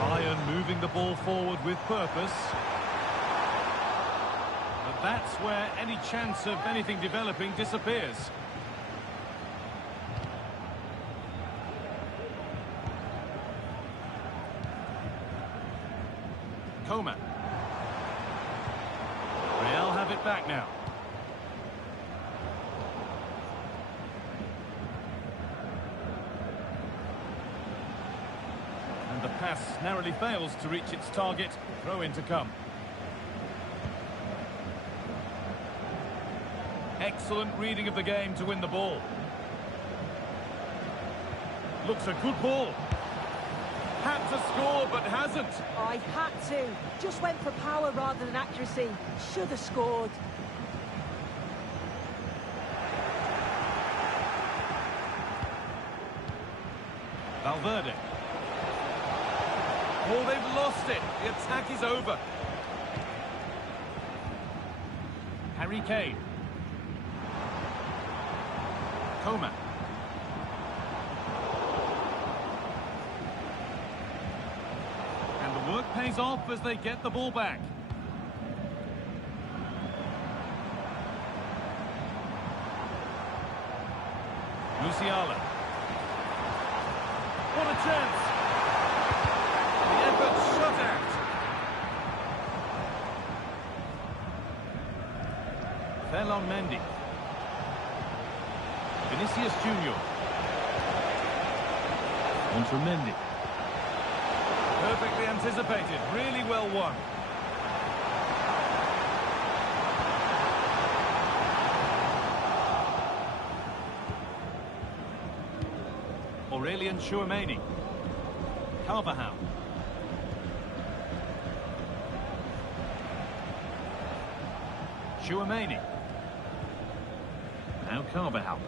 Bayern moving the ball forward with purpose. But that's where any chance of anything developing disappears. Coman. Real have it back now. And the pass narrowly fails to reach its target. Throw in to come. Excellent reading of the game to win the ball. Looks a good ball. Had to score, but hasn't. I had to. Just went for power rather than accuracy. Should have scored. Valverde. Oh, they've lost it. The attack is over. Harry Kane. Coman. Work pays off as they get the ball back. Musiala. What a chance! The effort shut out. Fell on Mendy. Vinicius Junior. On to Mendy. Perfectly anticipated, really well won. Aurelian Tchouameni. Carvajal. Tchouameni. Now Carvajal.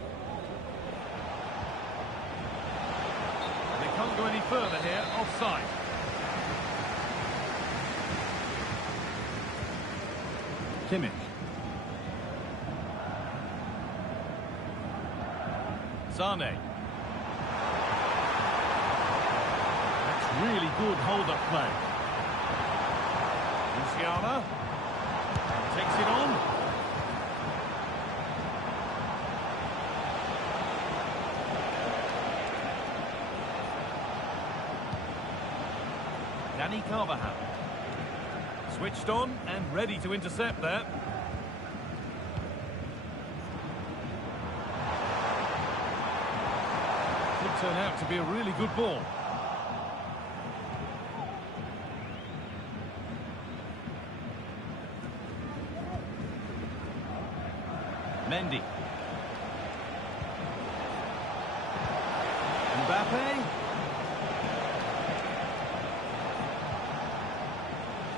They can't go any further here, offside. Kimmich. Sane. That's really good hold-up play. Musiala. Takes it on. Dani Carvajal. Switched on and ready to intercept there. Could turn out to be a really good ball. Mendy. Mbappe.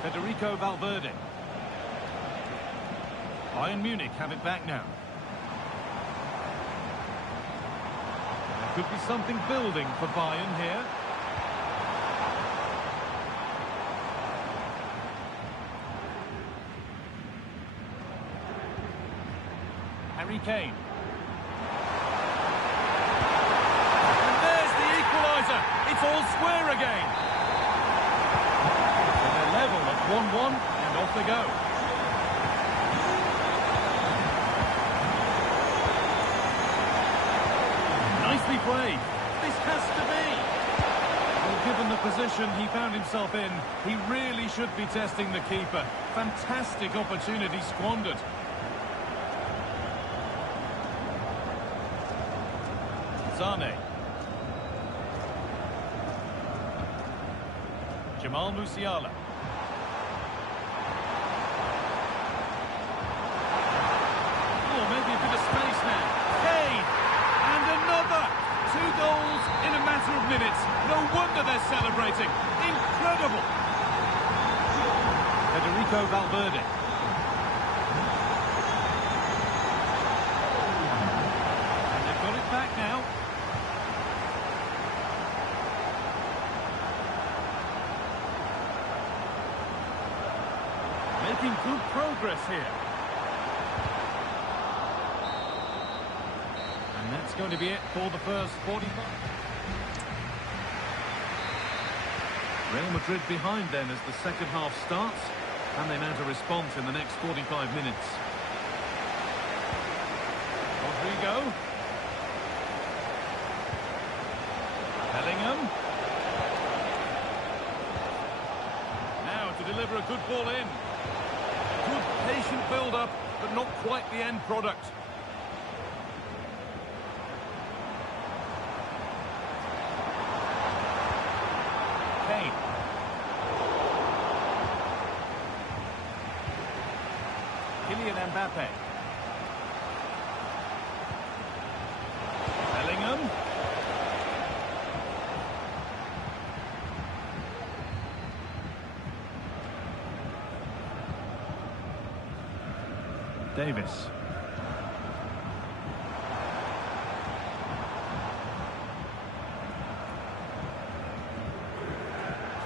Federico Valverde. Bayern Munich have it back now. There could be something building for Bayern here. Harry Kane. And there's the equaliser. It's ball square again. And they're level at 1-1, and off they go. Nicely played. This has to be. Well, given the position he found himself in, he really should be testing the keeper. Fantastic opportunity squandered. Zane. Jamal Musiala. Oh, maybe a bit of space now. Kane! And another! 2 goals in a matter of minutes. No wonder they're celebrating. Incredible! Federico Valverde. And they've got it back now. Making good progress here. And that's going to be it for the first 45. Real Madrid behind then as the second half starts. And they mount a response in the next 45 minutes. Rodrigo. Bellingham. Now to deliver a good ball in. Good patient build-up, but not quite the end product. Kane. Kylian Mbappe. Bellingham. Davis.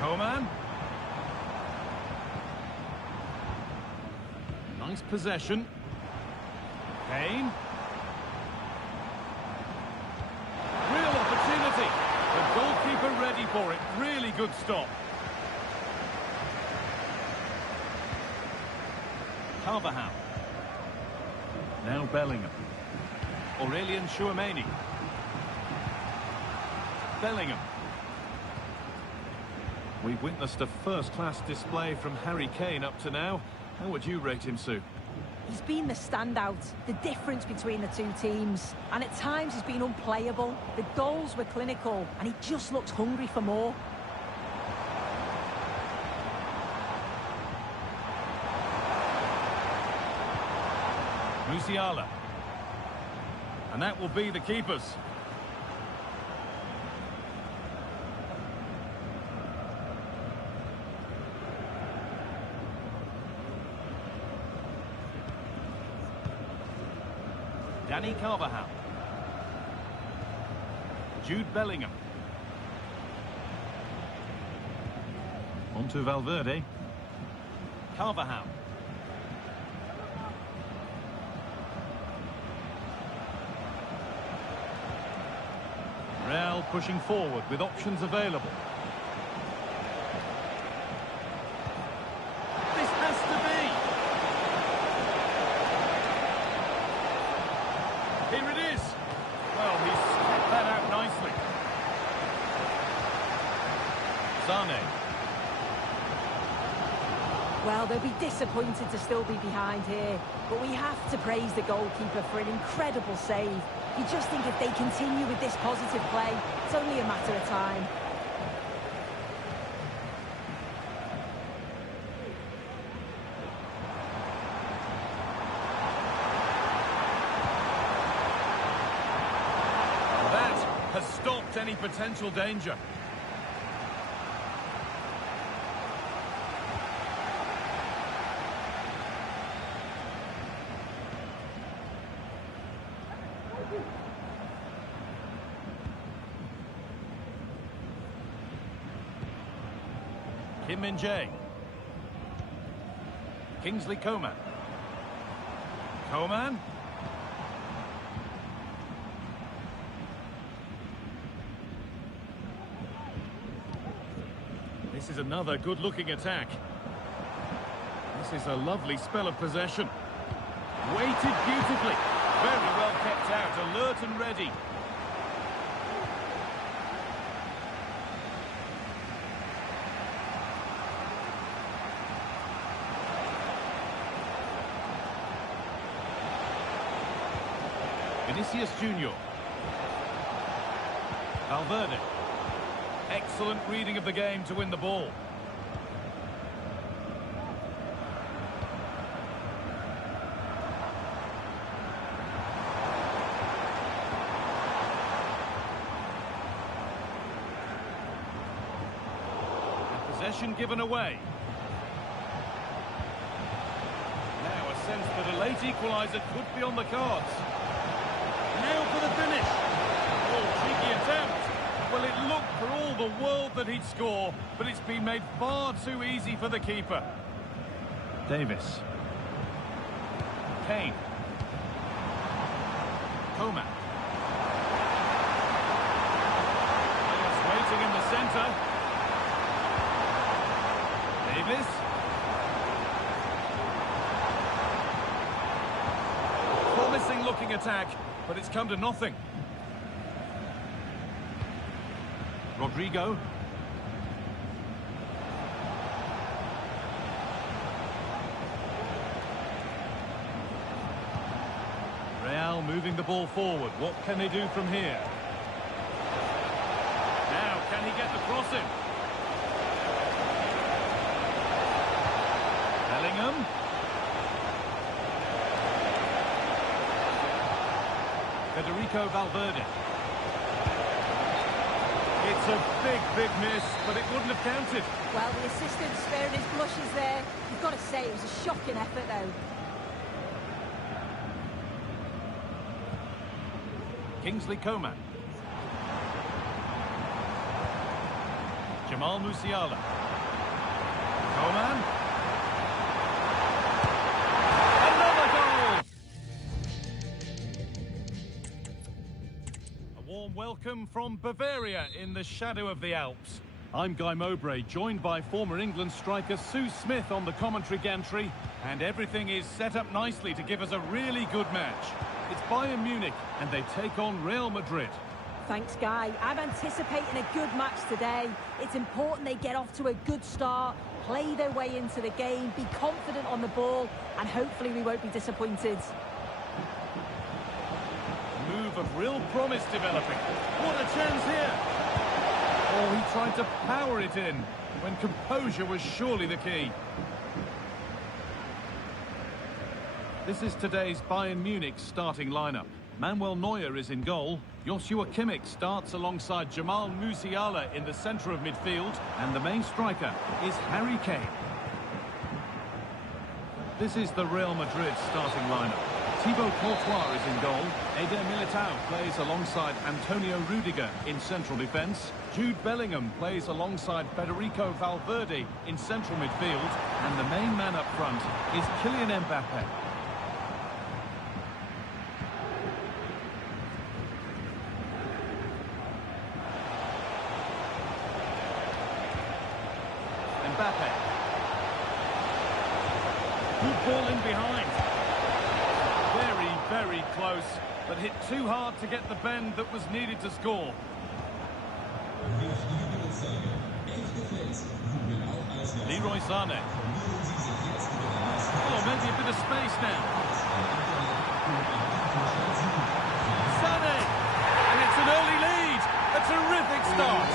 Coman. Nice possession. Kane. Real opportunity. The goalkeeper ready for it. Really good stop. Carvajal. Now Bellingham. Aurelien Tchouameni. Bellingham. We've witnessed a first-class display from Harry Kane up to now. How would you rate him, Sue? He's been the standout, the difference between the two teams. And at times he's been unplayable. The goals were clinical, and he just looks hungry for more. Musiala. And that will be the keepers. Dani Carvajal. Jude Bellingham. On to Valverde. Carvajal. Real pushing forward with options available. This has to be. Here it is. Well, he's kept that out nicely. Zane. Well, they'll be disappointed to still be behind here, but we have to praise the goalkeeper for an incredible save. You just think if they continue with this positive play, it's only a matter of time. That has stopped any potential danger. Kim Min-jae. Kingsley Coman. Coman. This is another good-looking attack. This is a lovely spell of possession. Weighted beautifully. Very well kept out, alert and ready. Vinicius Junior. Valverde. Excellent reading of the game to win the ball. And possession given away. Now a sense that a late equaliser could be on the cards. Now for the finish. Oh, cheeky attempt. Well, it looked for all the world that he'd score, but it's been made far too easy for the keeper. Davis. Kane. Coman. Players waiting in the centre. Davis. Promising looking attack, but it's come to nothing. Rodrigo. Real moving the ball forward. What can they do from here? Now, can he get the cross in? Bellingham. Federico Valverde. It's a big miss, but it wouldn't have counted. Well, the assistant's sparing his blushes there. You've got to say it was a shocking effort, though. Kingsley Coman. Jamal Musiala. Coman. Another goal! A warm welcome from Bavaria in the shadow of the Alps. I'm Guy Mowbray, joined by former England striker Sue Smith on the commentary gantry, and everything is set up nicely to give us a really good match. It's Bayern Munich, and they take on Real Madrid. Thanks, Guy. I'm anticipating a good match today. It's important they get off to a good start, play their way into the game, be confident on the ball, and hopefully we won't be disappointed. Move of real promise developing. What a chance here! Oh, he tried to power it in, when composure was surely the key. This is today's Bayern Munich starting lineup. Manuel Neuer is in goal. Joshua Kimmich starts alongside Jamal Musiala in the centre of midfield. And the main striker is Harry Kane. This is the Real Madrid starting lineup. Thibaut Courtois is in goal. Eder Militao plays alongside Antonio Rudiger in central defence. Jude Bellingham plays alongside Federico Valverde in central midfield. And the main man up front is Kylian Mbappe. Mbappe. Good ball in behind. Very close, but hit too hard to get the bend that was needed to score. Leroy Sané. Oh, maybe a bit of space now. Sané! And it's an early lead. A terrific start.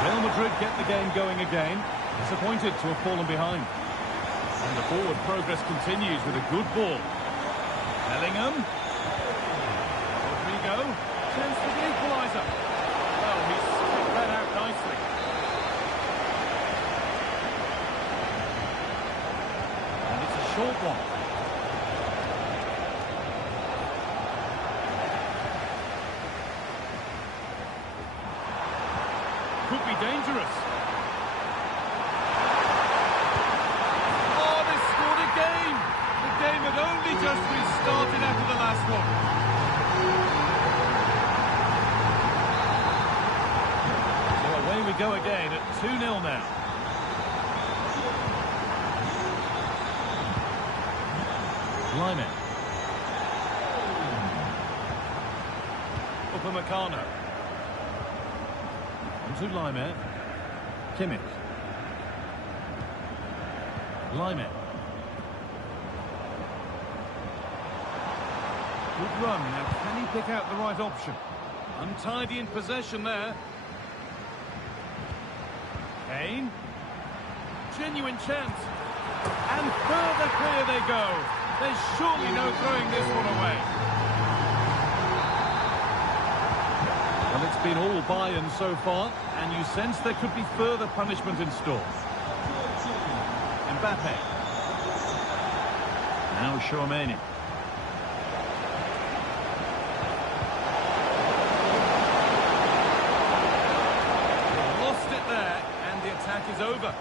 Real Madrid get the game going again. Disappointed to have fallen behind. And the forward progress continues with a good ball. Bellingham. Rodrigo. Chance for the equaliser. Well, he's skipped that out nicely. And it's a short one. Could be dangerous. The game had only just restarted after the last one. go again at 2-0 now. Lyman. Upamecano. Onto Lyman. Kimmich. Lyman. Good run. Now, can he pick out the right option? Untidy in possession there. Kane. Genuine chance. And further clear they go. There's surely no throwing this one away. Well, it's been all buy-in so far, and you sense there could be further punishment in store. Mbappe. Now Tchouaméni. Lost it there, and the attack is over.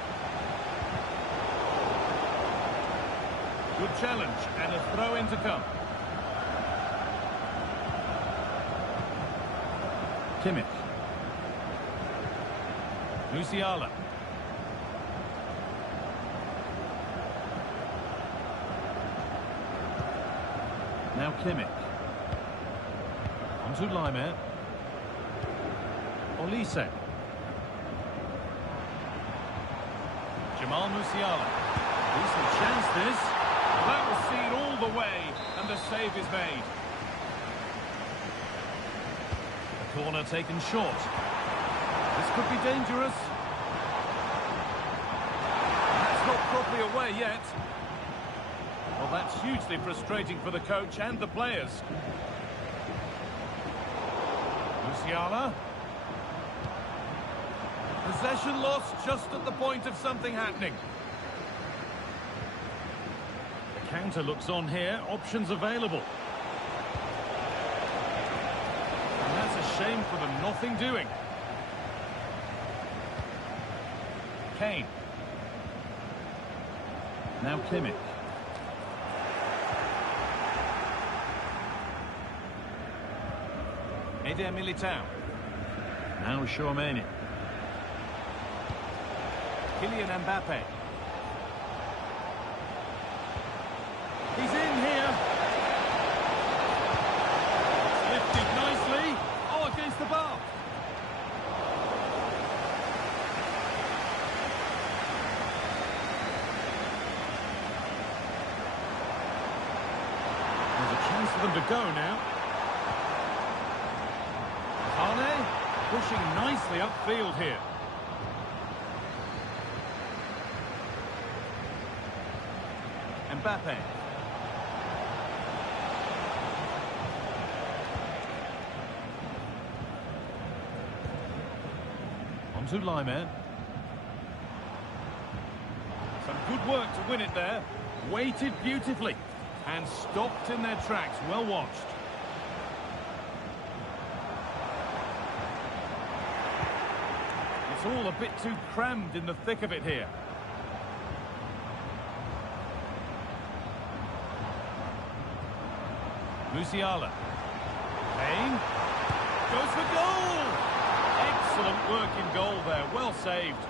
Good challenge, and a throw-in to come. Kimmich. Musiala. Now Kimmich. Onto Lyman. Olise. Jamal Musiala. Decent chance this. That was seen all the way, and the save is made. The corner taken short. This could be dangerous. That's not properly away yet. Well, that's hugely frustrating for the coach and the players. Musiala. Possession lost just at the point of something happening. The counter looks on here. Options available. And that's a shame for the nothing doing. Kane. Now Kimmich. Eder Militao. Now Tchouaméni. Kylian Mbappe. He's in here. It's lifted nicely. Oh, against the bar. There's a chance for them to go now. Arne pushing nicely upfield here. Mbappe. Onto Lyman. Some good work to win it there. Waited beautifully and stopped in their tracks. Well watched. It's all a bit too crammed in the thick of it here. Musiala. Kane. Goes for goal! Excellent work in goal there. Well saved.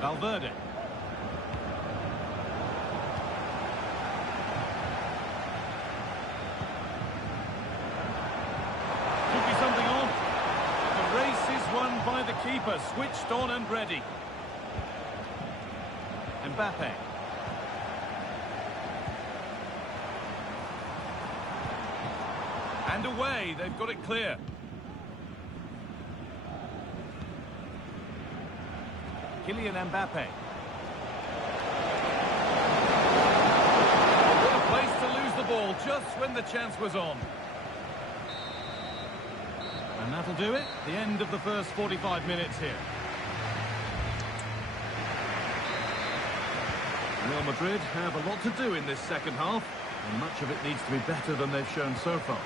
Valverde. Could be something on. The race is won by the keeper. Switched on and ready. Mbappe. And away, they've got it clear. Kylian Mbappe. What a place to lose the ball just when the chance was on. And that'll do it. The end of the first 45 minutes here. Real Madrid have a lot to do in this second half, and much of it needs to be better than they've shown so far.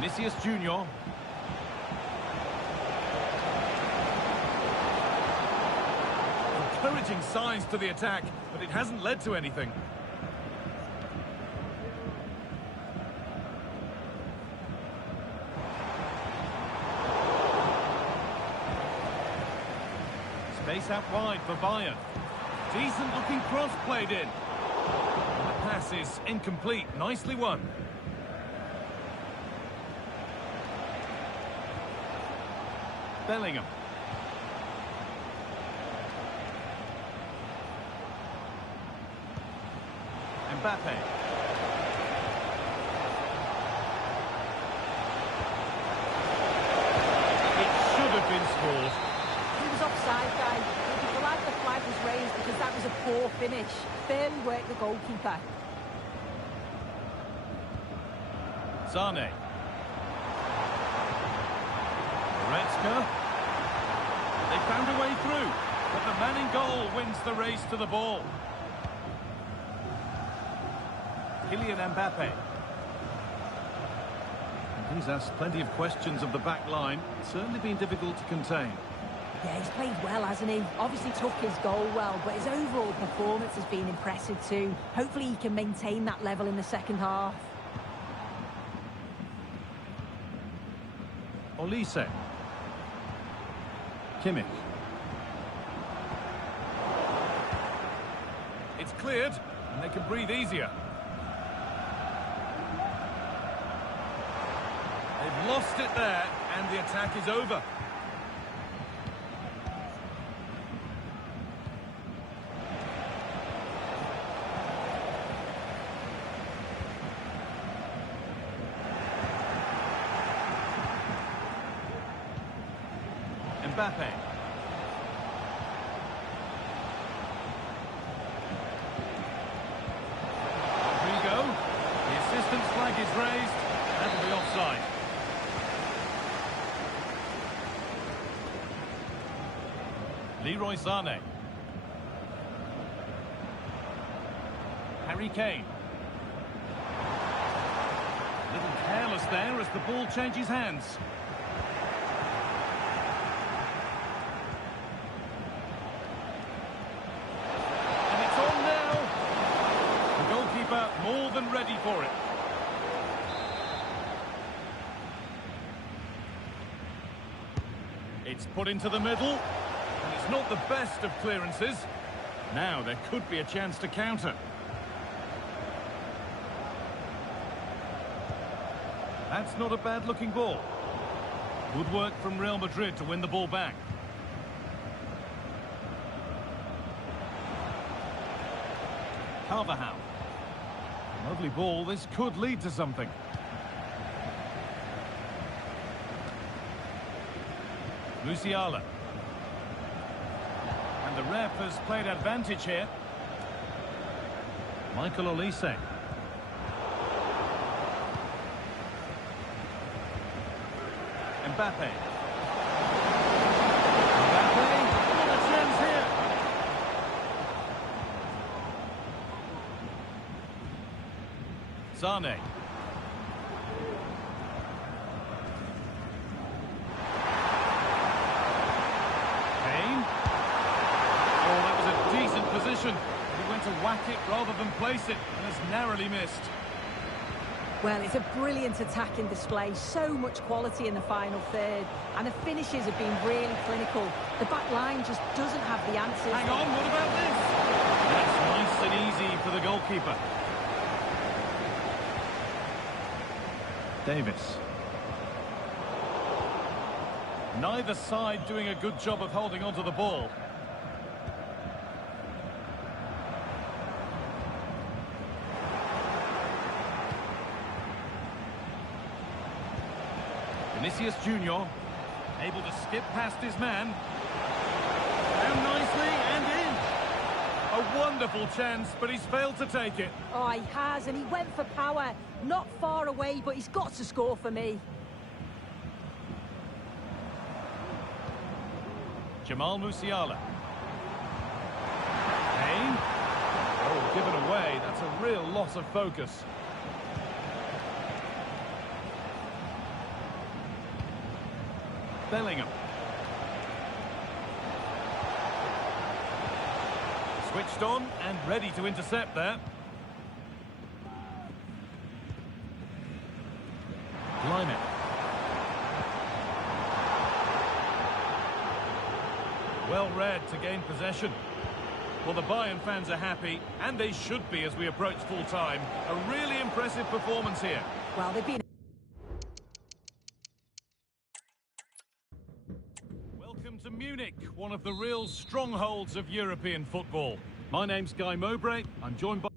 Vinicius Junior. encouraging signs to the attack, but it hasn't led to anything. Space out wide for Bayern. Decent looking cross played in. The pass is incomplete. Nicely won. Bellingham. Mbappe. It should have been scored. He was offside, guy. He'd be glad the flag was raised because that was a poor finish. Barely worked the goalkeeper. Sane. Goretzka. They found a way through, but the man in goal wins the race to the ball. Kylian Mbappe. And he's asked plenty of questions of the back line. It's certainly been difficult to contain. Yeah, he's played well, hasn't he? Obviously took his goal well, but his overall performance has been impressive too. Hopefully he can maintain that level in the second half. Olise. Kimmich. It's cleared, and they can breathe easier. They've lost it there, and the attack is over. Mbappe. Rodrigo. The assistant's flag is raised. That'll be offside. Leroy Sane. Harry Kane. A little careless there as the ball changes hands. More than ready for it. It's put into the middle, and it's not the best of clearances. Now there could be a chance to counter. That's not a bad looking ball. Good work from Real Madrid to win the ball back. Carvajal. Lovely ball, this could lead to something. Musiala. And the ref has played advantage here. Michael Olise. Mbappe. Mbappe, what a chance here. Sane. Kane. Oh, that was a decent position. He went to whack it rather than place it and has narrowly missed. Well, it's a brilliant attacking display. So much quality in the final third. And the finishes have been really clinical. The back line just doesn't have the answers. Hang on, what about this? That's nice and easy for the goalkeeper. Davis. Neither side doing a good job of holding onto the ball. Vinicius Junior, able to skip past his man. Down nicely and in. A wonderful chance, but he's failed to take it. Oh, he has, and he went for power. Not far away, but he's got to score for me. Jamal Musiala. Kane. Oh, given away. That's a real loss of focus. Bellingham. Switched on and ready to intercept there. Line it. Well read to gain possession. Well, the Bayern fans are happy, and they should be as we approach full time. A really impressive performance here. Well, they've been... Welcome to Munich, one of the real strongholds of European football. My name's Guy Mowbray. I'm joined by...